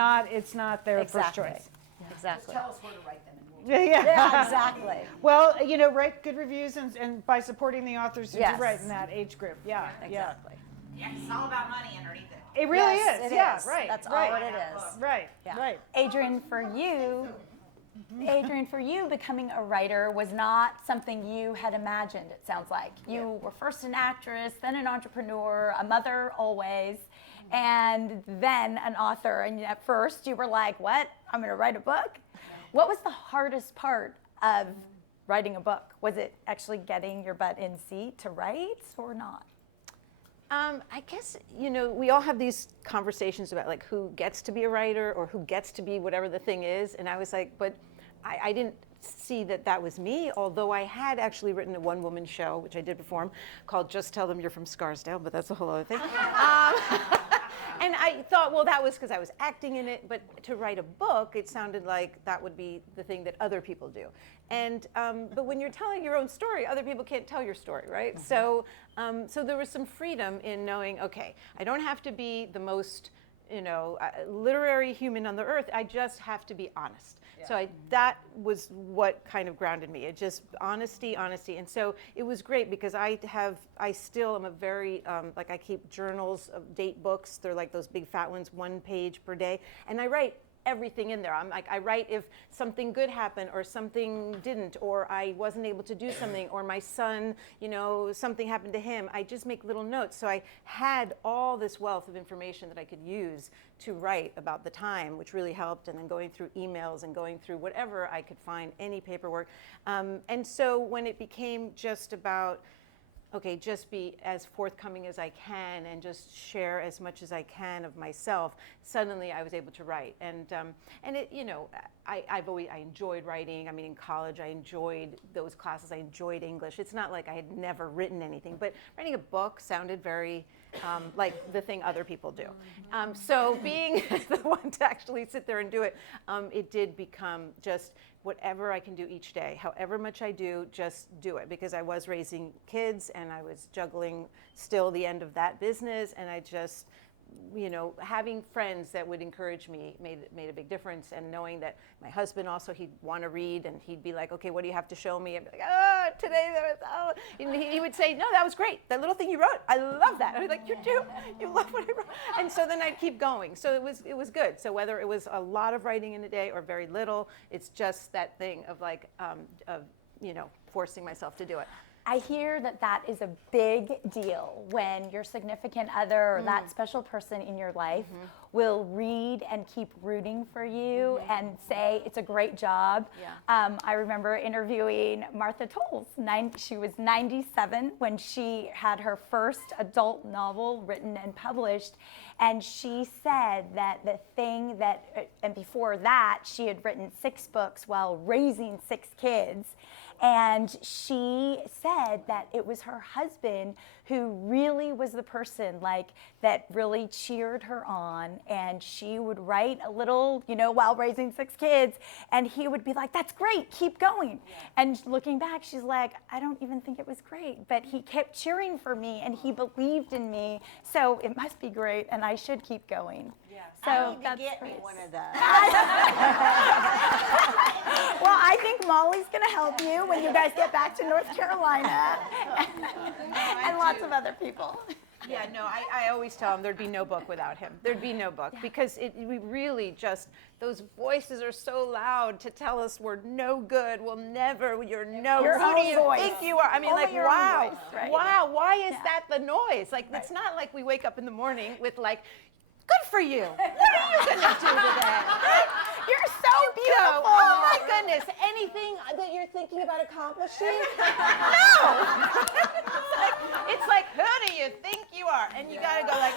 not their first Exactly. choice. Exactly. Tell us where to write them and we'll Yeah, exactly. Well, write good reviews and by supporting the authors who Yes. do write in that age group. Yeah, Exactly. Yeah, 'cause it's all about money underneath it. yeah. It really Yes, is. it Yeah, is. right. That's all right. what it is. Right. Yeah. Right. Adrienne, for you, becoming a writer was not something you had imagined, it sounds like. You were first an actress, then an entrepreneur, a mother always, and then an author. And at first you were like, what? I'm going to write a book? What was the hardest part of writing a book? Was it actually getting your butt in seat to write or not? I guess, we all have these conversations about like who gets to be a writer or who gets to be whatever the thing is. And I was like, but I didn't see that was me, although I had actually written a one-woman show, which I did perform, called Just Tell Them You're from Scarsdale, but that's a whole other thing. And I thought, well, that was because I was acting in it, but to write a book, it sounded like that would be the thing that other people do. And but when you're telling your own story, other people can't tell your story, right? So there was some freedom in knowing, okay, I don't have to be the most literary human on the earth. I just have to be honest. Yeah. So that was what kind of grounded me. It just honesty. And so it was great because I still am a very, I keep journals of date books. They're like those big fat ones, 1 page per day. And I write everything in there. I write if something good happened or something didn't, or I wasn't able to do something, or my son, something happened to him. I just make little notes. So I had all this wealth of information that I could use to write about the time, which really helped. And then going through emails and going through whatever I could find, any paperwork. And so when it became just about, okay, just be as forthcoming as I can and just share as much as I can of myself, suddenly I was able to write. And it, I enjoyed writing. I mean, in college, I enjoyed those classes. I enjoyed English. It's not like I had never written anything, but writing a book sounded very like the thing other people do. So being the one to actually sit there and do it, it did become just whatever I can do each day, however much I do, just do it. Because I was raising kids and I was juggling still the end of that business, and I just having friends that would encourage me made a big difference. And knowing that my husband also, he'd want to read, and he'd be like, okay, what do you have to show me? I'd be like, oh, today there was, oh. And he would say, no, that was great. That little thing you wrote, I love that. I'd be like, you do? You love what I wrote? And so then I'd keep going. So it was good. So whether it was a lot of writing in a day or very little, it's just that thing of like, forcing myself to do it. I hear that is a big deal when your significant other or that special person in your life will read and keep rooting for you and say it's a great job. Yeah. I remember interviewing Martha Tolles. She was 97 when she had her first adult novel written and published. And she said that the thing and before that, she had written 6 books while raising 6 kids. And she said that it was her husband who really was the person that really cheered her on. And she would write a little, while raising 6 kids, and he would be like, that's great, keep going. Yeah. And looking back, she's like, I don't even think it was great, but he kept cheering for me and he believed in me. So it must be great and I should keep going. Yeah. So I need to that's get me great. one of those. Well, I think Molly's going to help you when you guys get back to North Carolina, and lots of other people. Yeah, no, I always tell him there'd be no book without him. There'd be no book because we really just, those voices are so loud to tell us we're no good, we'll never, you're no, Your who do own you voice. think you are? I mean, Only like, your own wow, voice, right? wow, why is that the noise? Like, it's not like we wake up in the morning with like, good for you. What are you going to do today? You're so beautiful. Oh my goodness, anything that you're thinking about accomplishing? No. It's like, who do you think you are? And you got to go like,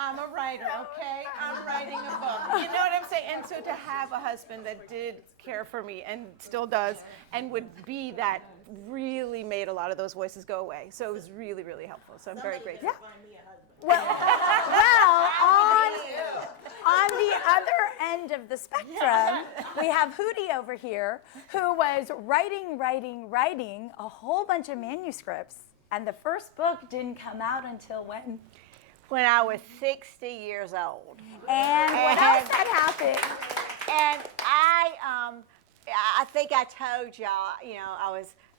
I'm a writer, okay? I'm writing a book. You know what I'm saying? And so to have a husband that did care for me and still does and would be that really made a lot of those voices go away. So it was really, really helpful. So I'm very grateful. Well, on the other end of the spectrum, we have Hootie over here, who was writing a whole bunch of manuscripts, and the first book didn't come out until when? When I was 60 years old. And what else had happened? And I think I told y'all,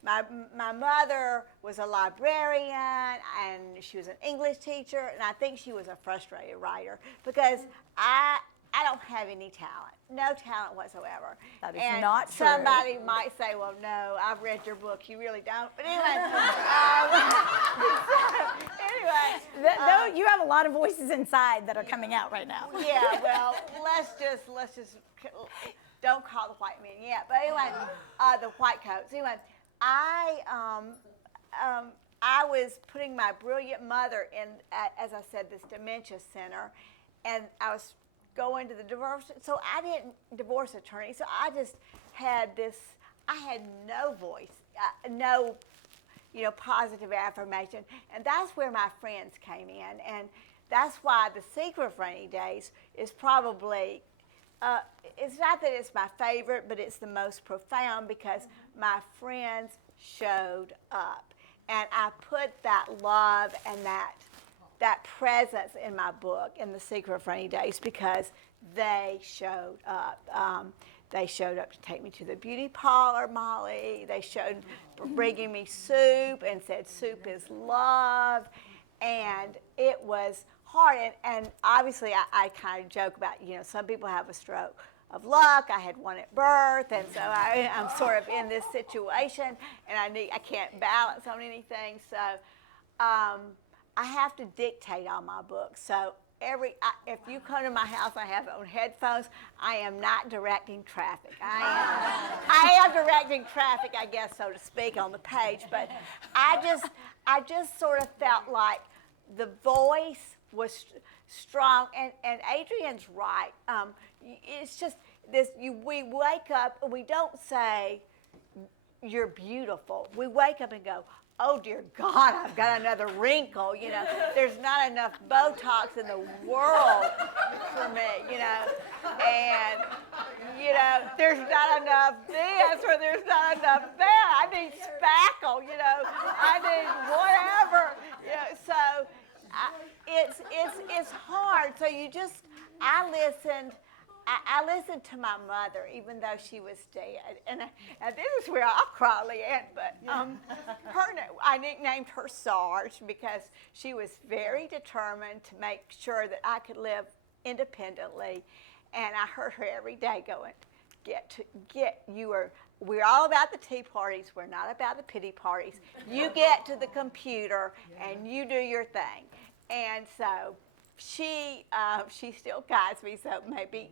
my mother was a librarian and she was an English teacher, and I think she was a frustrated writer because I don't have any talent, no talent whatsoever. That is and not true. Somebody might say, well, no, I've read your book, you really don't. But anyway, Though you have a lot of voices inside that are coming out right now. yeah, well, let's just don't call the white men yet. But anyway, the white coats. Anyway, I was putting my brilliant mother in, as I said, this dementia center, and I was going to the divorce. So I didn't divorce attorney. So I just had this. I had no voice, no, positive affirmation, and that's where my friends came in, and that's why The Secret of Rainy Days is probably. It's not that it's my favorite, but it's the most profound because my friends showed up. And I put that love and that presence in my book, in The Secret of Rainy Days, because they showed up. They showed up to take me to the beauty parlor, Molly. They showed bringing me soup and said soup is love. And it was hard, and obviously I kind of joke about, some people have a stroke of luck. I had one at birth, and so I'm sort of in this situation, and I can't balance on anything, so I have to dictate all my books. So if you come to my house, I have it on headphones. I am not directing traffic. I am directing traffic, I guess, so to speak, on the page, but I just sort of felt like the voice was strong, and Adrienne's right. It's just this: we wake up and we don't say you're beautiful. We wake up and go, oh dear God, I've got another wrinkle. There's not enough Botox in the world for me. And there's not enough this or there's not enough that. I need spackle. I need whatever. So. it's hard. So you just, I listened to my mother, even though she was dead. And this is where I'll cry, Leanne, but I nicknamed her Sarge because she was very determined to make sure that I could independently. And I heard her every day going, we're all about the tea parties. We're not about the pity parties. You get to the computer and you do your thing. And so she still guides me, so maybe,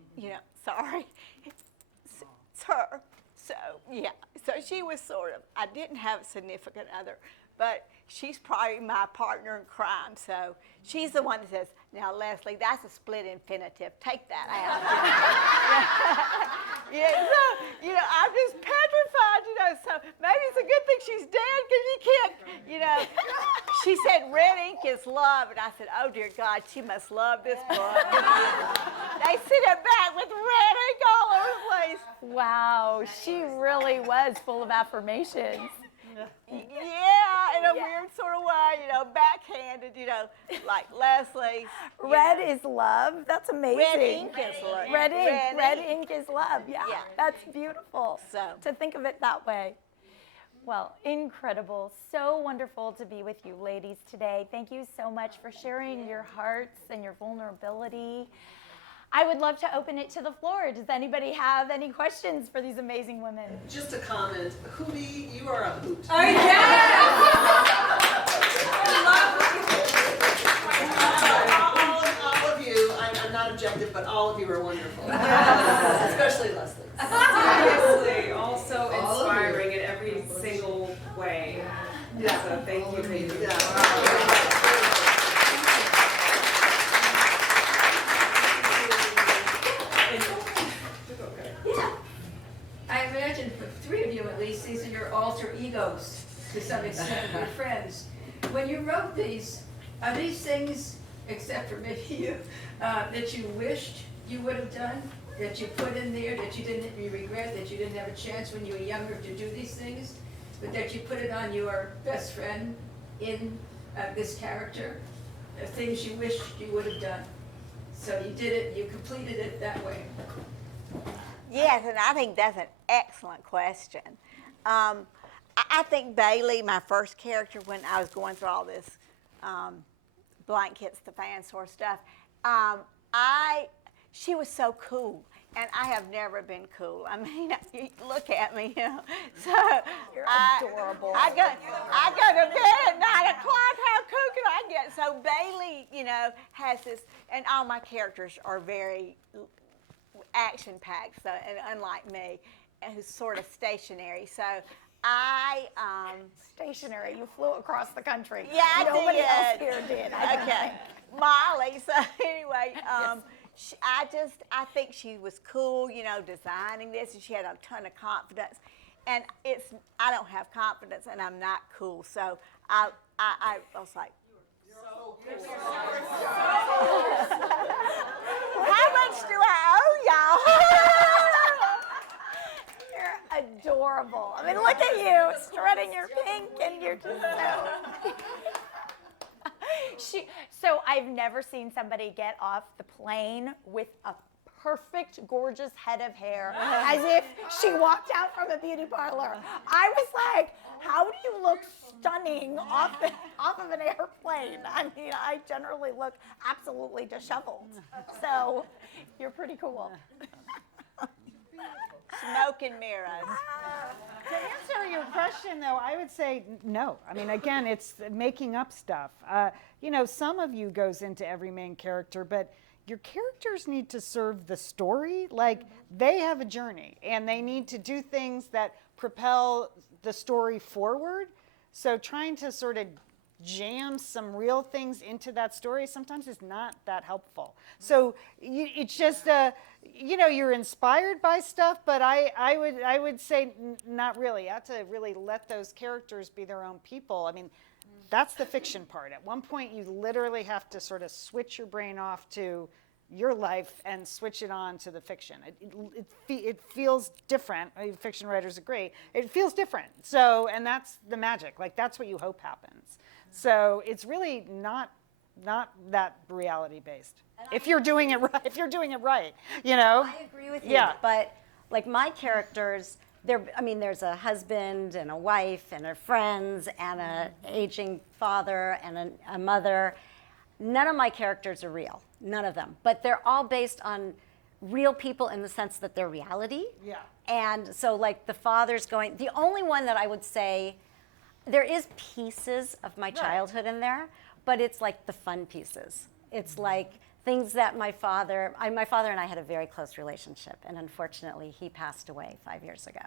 sorry. It's her. So, yeah. So she was sort of, I didn't have a significant other, but she's probably my partner in crime. So she's the one that says, now, Leslie, that's a split infinitive. Take that out. So, I'm just petrified, so maybe it's a good thing she's dead because you can't, She said red ink is love, and I said, oh, dear God, she must love this book. They sent it back with red ink all over the place. Wow, she really was full of affirmations. Yeah, in a weird sort of way, backhanded, like Leslie. Red is love. That's amazing. Red ink is love. Red ink is love. Yeah, Yeah. that's beautiful. So. To think of it that way. Well, incredible. So wonderful to be with you ladies today. Thank you so much for sharing your hearts and your vulnerability. I would love to open it to the floor. Does anybody have any questions for these amazing women? Just a comment. Hootie, you are a hoot. Oh, All of you, I'm not objective, but all of you are wonderful. Especially Leslie. Seriously, also All of inspiring in every single way. Yeah. So thank you. Yeah. I imagine for three of you at least, these are your alter egos to some extent, your friends. When you wrote these, are these things, except for maybe you, that you wished you would have done, that you put in there, that you regret, that you didn't have a chance when you were younger to do these things, but that you put it on your best friend in this character, things you wished you would have done? So you did it, you completed it that way. Yes, and I think that's an excellent question. I think Bailey, my first character, when I was going through all this blank hits the fan sort of stuff, she was so cool, and I have never been cool. I mean, you look at me, So You're adorable. I go to bed at 9 o'clock. How cool can I get? So Bailey, has this, and all my characters are very action-packed, so, and unlike me, who's sort of stationary. So Stationary. You flew across the country. Yeah, I Nobody did. else here did. Okay, Molly. So anyway, I think she was cool, designing this, and she had a ton of confidence. And I don't have confidence, and I'm not cool. So I was like, how much do I owe y'all? You're adorable. I mean, look at you, strutting your pink, and you're just so... So I've never seen somebody get off the plane with a perfect, gorgeous head of hair, as if she walked out from a beauty parlor. I was like, how do you look stunning off of an airplane? I mean, I generally look absolutely disheveled. So you're pretty cool. Smoke and mirrors. To answer your question, though, I would say no. I mean, again, it's making up stuff. Some of you goes into every main character, but your characters need to serve the story. Like, they have a journey, and they need to do things that propel the story forward. So trying to sort of jam some real things into that story sometimes is not that helpful. So it's just, you're inspired by stuff, but I would say not really. You have to really let those characters be their own people. I mean, that's the fiction part. At one point, you literally have to sort of switch your brain off to your life and switch it on to the fiction. It feels different. Fiction writers are great. It feels different. So, and that's the magic. Like, that's what you hope happens. So it's really not not that reality based. If you're doing it right, you know. I agree with you. Yeah. But like my characters, there's a husband and a wife and her friends and an aging father and a mother. None of my characters are real. None of them. But they're all based on real people in the sense that they're reality. Yeah. And so like the father's going, the only one that I would say, there is pieces of my childhood in there, but it's like the fun pieces. It's like things that my father and I had a very close relationship, and unfortunately he passed away 5 years ago.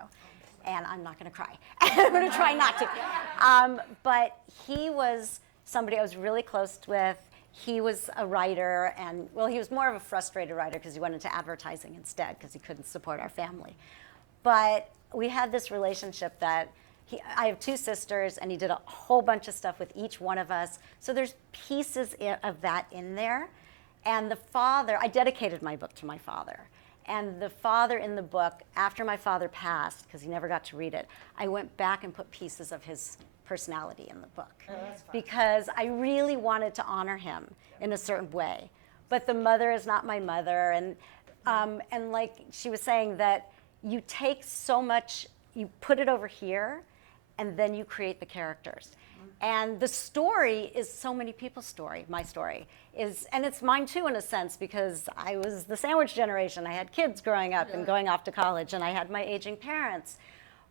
And I'm not gonna cry. I'm gonna try not to. But he was somebody I was really close with. He was a writer, and well, he was more of a frustrated writer because he went into advertising instead because he couldn't support our family. But we had this relationship that I have 2 sisters, and he did a whole bunch of stuff with each one of us. So there's pieces of that in there. And the father, I dedicated my book to my father. And the father in the book, after my father passed, because he never got to read it, I went back and put pieces of his personality in the book. Oh, that's fine. Because I really wanted to honor him in a certain way. But the mother is not my mother. And like she was saying, that you take so much, you put it over here, and then you create the characters. And the story is so many people's story. My story is, and it's mine too in a sense, because I was the sandwich generation. I had kids growing up and going off to college, and I had my aging parents.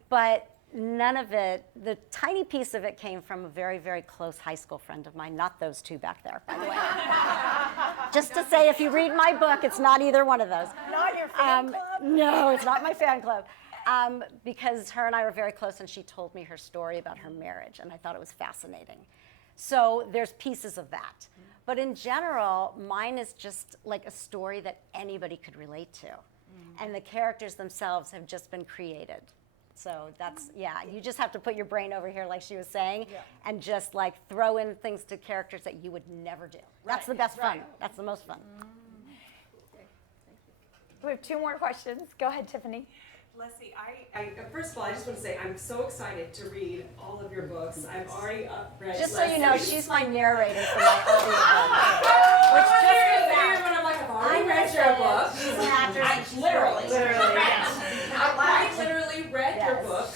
But none of it, the tiny piece of it came from a very, very close high school friend of mine, not those 2 back there, by the way. Just to say, if you read my book, it's not either one of those. Not your fan club? No, it's not my fan club. Because her and I were very close, and she told me her story about her marriage, and I thought it was fascinating. So there's pieces of that. But in general, mine is just like a story that anybody could relate to. And the characters themselves have just been created. So that's, you just have to put your brain over here, like she was saying, and just like throw in things to characters that you would never do. That's the best fun. That's the most fun. We have 2 more questions. Go ahead, Tiffany. Leslie, I first of all, I just want to say I'm so excited to read all of your books. I've already read. Just so you know, she's my narrator for my audiobook. Which just weird when I'm like, I've already read your book. She's an actress. I and she's literally, yes. I literally read your Yes. book,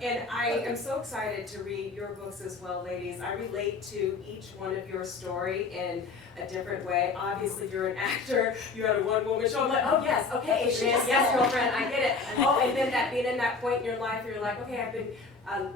and I am so excited to read your books as well, ladies. I relate to each one of your story in a different way. Obviously, you're an actor. You had a one-woman show. I'm like, oh yes, okay, Adrienne, yes, girlfriend, I get it. Oh, and then that being in that point in your life, you're like, okay, I've been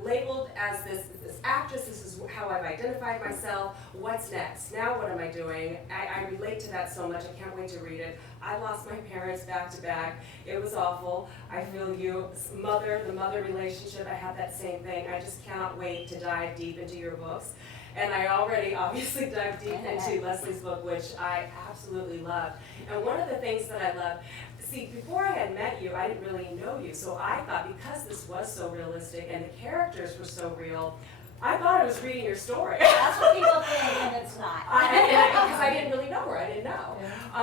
labeled as this actress. This is how I've identified myself. What's next? Now what am I doing? I relate to that so much. I can't wait to read it. I lost my parents back to back. It was awful. I feel you. The mother relationship, I have that same thing. I just cannot wait to dive deep into your books. And I already obviously dug deep into Leslie's book, which I absolutely love. And one of the things that I love, see, before I had met you, I didn't really know you. So I thought, because this was so realistic and the characters were so real, I thought I was reading your story. That's what people think, and it's not. Because I didn't really know her. I didn't know.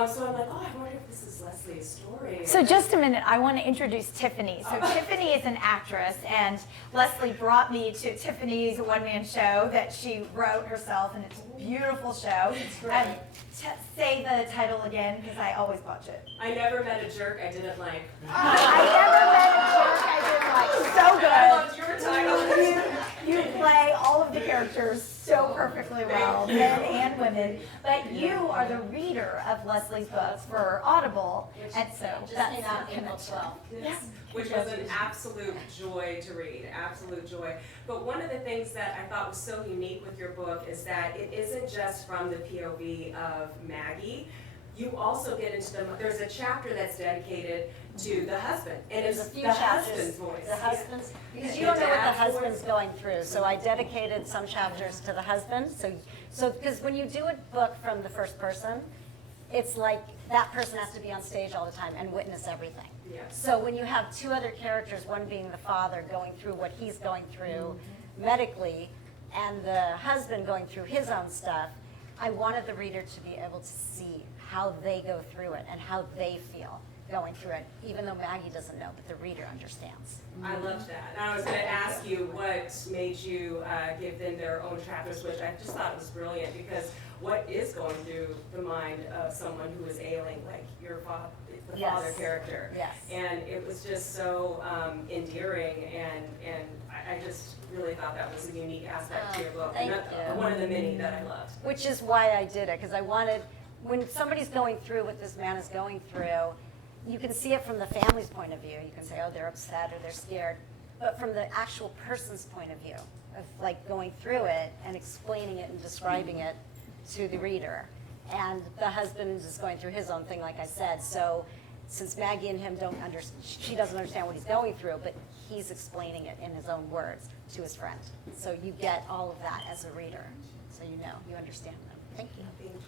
So I'm like, oh, I wonder if this is Leslie's story. So just a minute, I want to introduce Tiffany. So Tiffany is an actress, and Leslie brought me to Tiffany's one-man show that she wrote herself, and it's a beautiful show. And say the title again, because I always watch it. I never met a jerk I didn't like. I never met a jerk I didn't like. So good. I loved your title. You play all of the characters so perfectly well, men and women. But you are the reader of Leslie's books for Audible, and so that's came out the April connection. 12th. Yes. Which was an absolute joy to read, absolute joy. But one of the things that I thought was so unique with your book is that it isn't just from the POV of Maggie. You also get into there's a chapter that's dedicated to the husband, and There's it's a few the chapters. husband's voice. The husband's, because you The don't know what the dad's husband's going through. So I dedicated some chapters to the husband. So because when you do a book from the first person, it's like that person has to be on stage all the time and witness everything. Yes. So when you have 2 other characters, one being the father going through what he's going through medically, and the husband going through his own stuff, I wanted the reader to be able to see how they go through it and how they feel going through it, even though Maggie doesn't know, but the reader understands. I loved that. And I was going to ask you what made you give them their own chapters, which I just thought was brilliant, because what is going through the mind of someone who is ailing, like your father, the Yes. father character. Yes. And it was just so endearing, and I just really thought that was a unique aspect to your book. Thank and you. one of the many that I loved. Which is why I did it, because I wanted, when somebody's going through what this man is going through, you can see it from the family's point of view. You can say, oh, they're upset or they're scared. But from the actual person's point of view, of like going through it and explaining it and describing it to the reader. And the husband is going through his own thing, like I said. So since Maggie and him don't understand, she doesn't understand what he's going through, but he's explaining it in his own words to his friend. So you get all of that as a reader. So you know, you understand them. Thank you.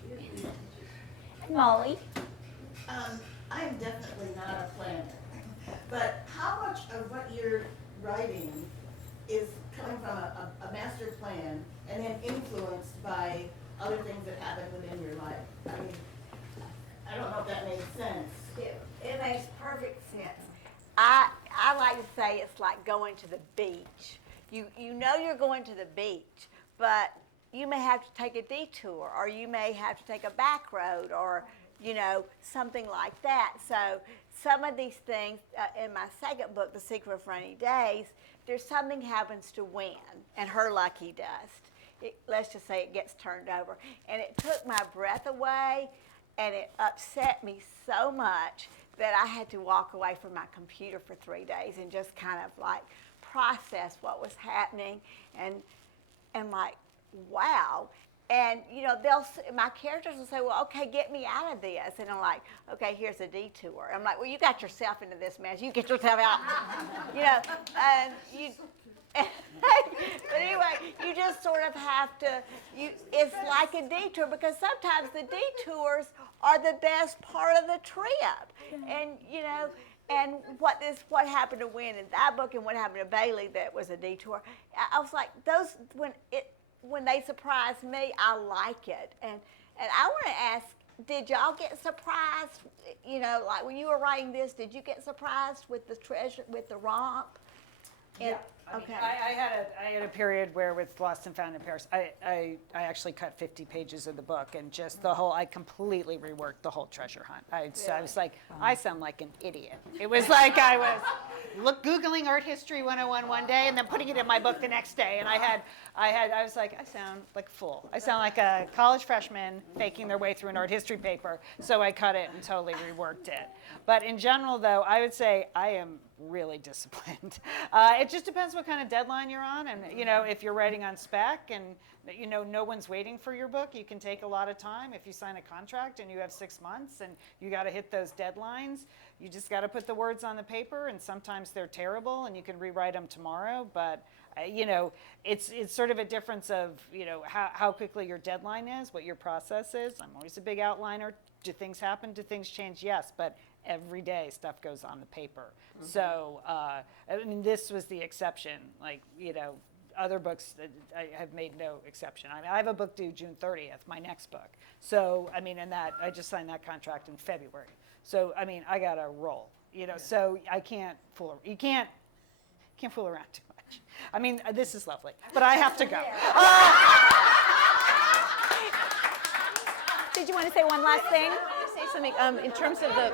Thank you. And Molly? I am definitely not a planner, but how much of what you're writing is coming from a master plan and then influenced by other things that happen within your life? I mean, I don't know if that makes sense. It makes perfect sense. I like to say it's like going to the beach. You know you're going to the beach, but you may have to take a detour, or you may have to take a back road, or something like that. So some of these things, in my second book, The Secret of Rainy Days, there's something happens to Wynn and her lucky dust. Let's just say it gets turned over. And it took my breath away, and it upset me so much that I had to walk away from my computer for 3 days and just kind of like process what was happening, and like, wow. And my characters will say, well, okay, get me out of this. And I'm like, okay, here's a detour. I'm like, well, you got yourself into this mess. You get yourself out. And you. But anyway, you just sort of have to. It's like a detour, because sometimes the detours are the best part of the trip. And and what happened to Wynn in that book, and what happened to Bailey that was a detour. I was like, when they surprise me, I like it. And I want to ask, did y'all get surprised? Like when you were writing this, did you get surprised with the treasure, with the romp? Yeah. Okay. I had a period where with Lost and Found in Paris, I actually cut 50 pages of the book, and just I completely reworked the whole treasure hunt. I was like, I sound like an idiot. It was like I was Googling art history 101 one day and then putting it in my book the next day. And I was like, I sound like a fool. I sound like a college freshman faking their way through an art history paper. So I cut it and totally reworked it. But in general, though, I would say I am really disciplined. It just depends what kind of deadline you're on, and if you're writing on spec and no one's waiting for your book, you can take a lot of time. If you sign a contract and you have 6 months and you got to hit those deadlines, you just got to put the words on the paper, and sometimes they're terrible and you can rewrite them tomorrow. But it's sort of a difference of how quickly your deadline is, what your process is. I'm always a big outliner. Do things happen? Do things change? Yes, but every day stuff goes on the paper. Mm-hmm. So, this was the exception. Like, other books, I have made no exception. I have a book due June 30th, my next book. So, and that, I just signed that contract in February. So, I got to roll, so I can't you can't fool around too much. This is lovely, but I have to go. Did you want to say one last thing? Say something in terms of the.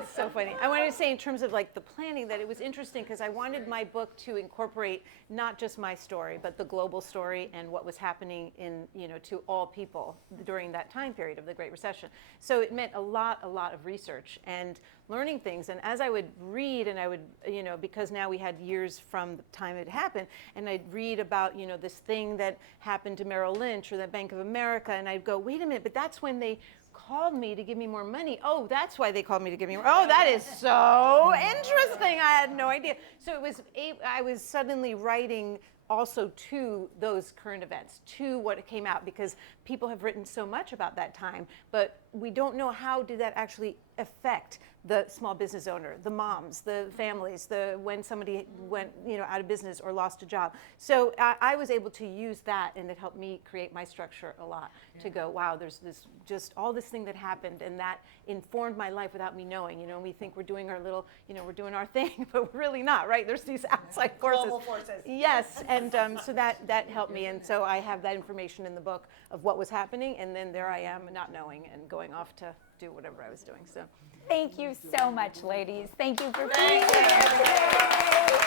It's so funny. I wanted to say in terms of like the planning that it was interesting, because I wanted my book to incorporate not just my story, but the global story and what was happening in to all people during that time period of the Great Recession. So it meant a lot of research and learning things. And as I would read, and I would because now we had years from the time it happened, and I'd read about this thing that happened to Merrill Lynch or the Bank of America, and I'd go, wait a minute, but that's when they called me to give me more money. Oh, that's why they called me to give me more. Oh, that is so interesting. I had no idea. So I was suddenly writing also to those current events, to what came out, because people have written so much about that time, but we don't know how did that actually affect the small business owner, the moms, the families, when somebody went out of business or lost a job. So I was able to use that, and it helped me create my structure a lot. To go, wow, there's just all this thing that happened, and that informed my life without me knowing. We think we're doing our little, we're doing our thing, but we're really not, right? There's these outside forces. Global forces. Yes, and so that helped me, and so I have that information in the book of what what was happening, and then there I am not knowing and going off to do whatever I was doing. So Thank you so much, ladies. Thank you for being here today.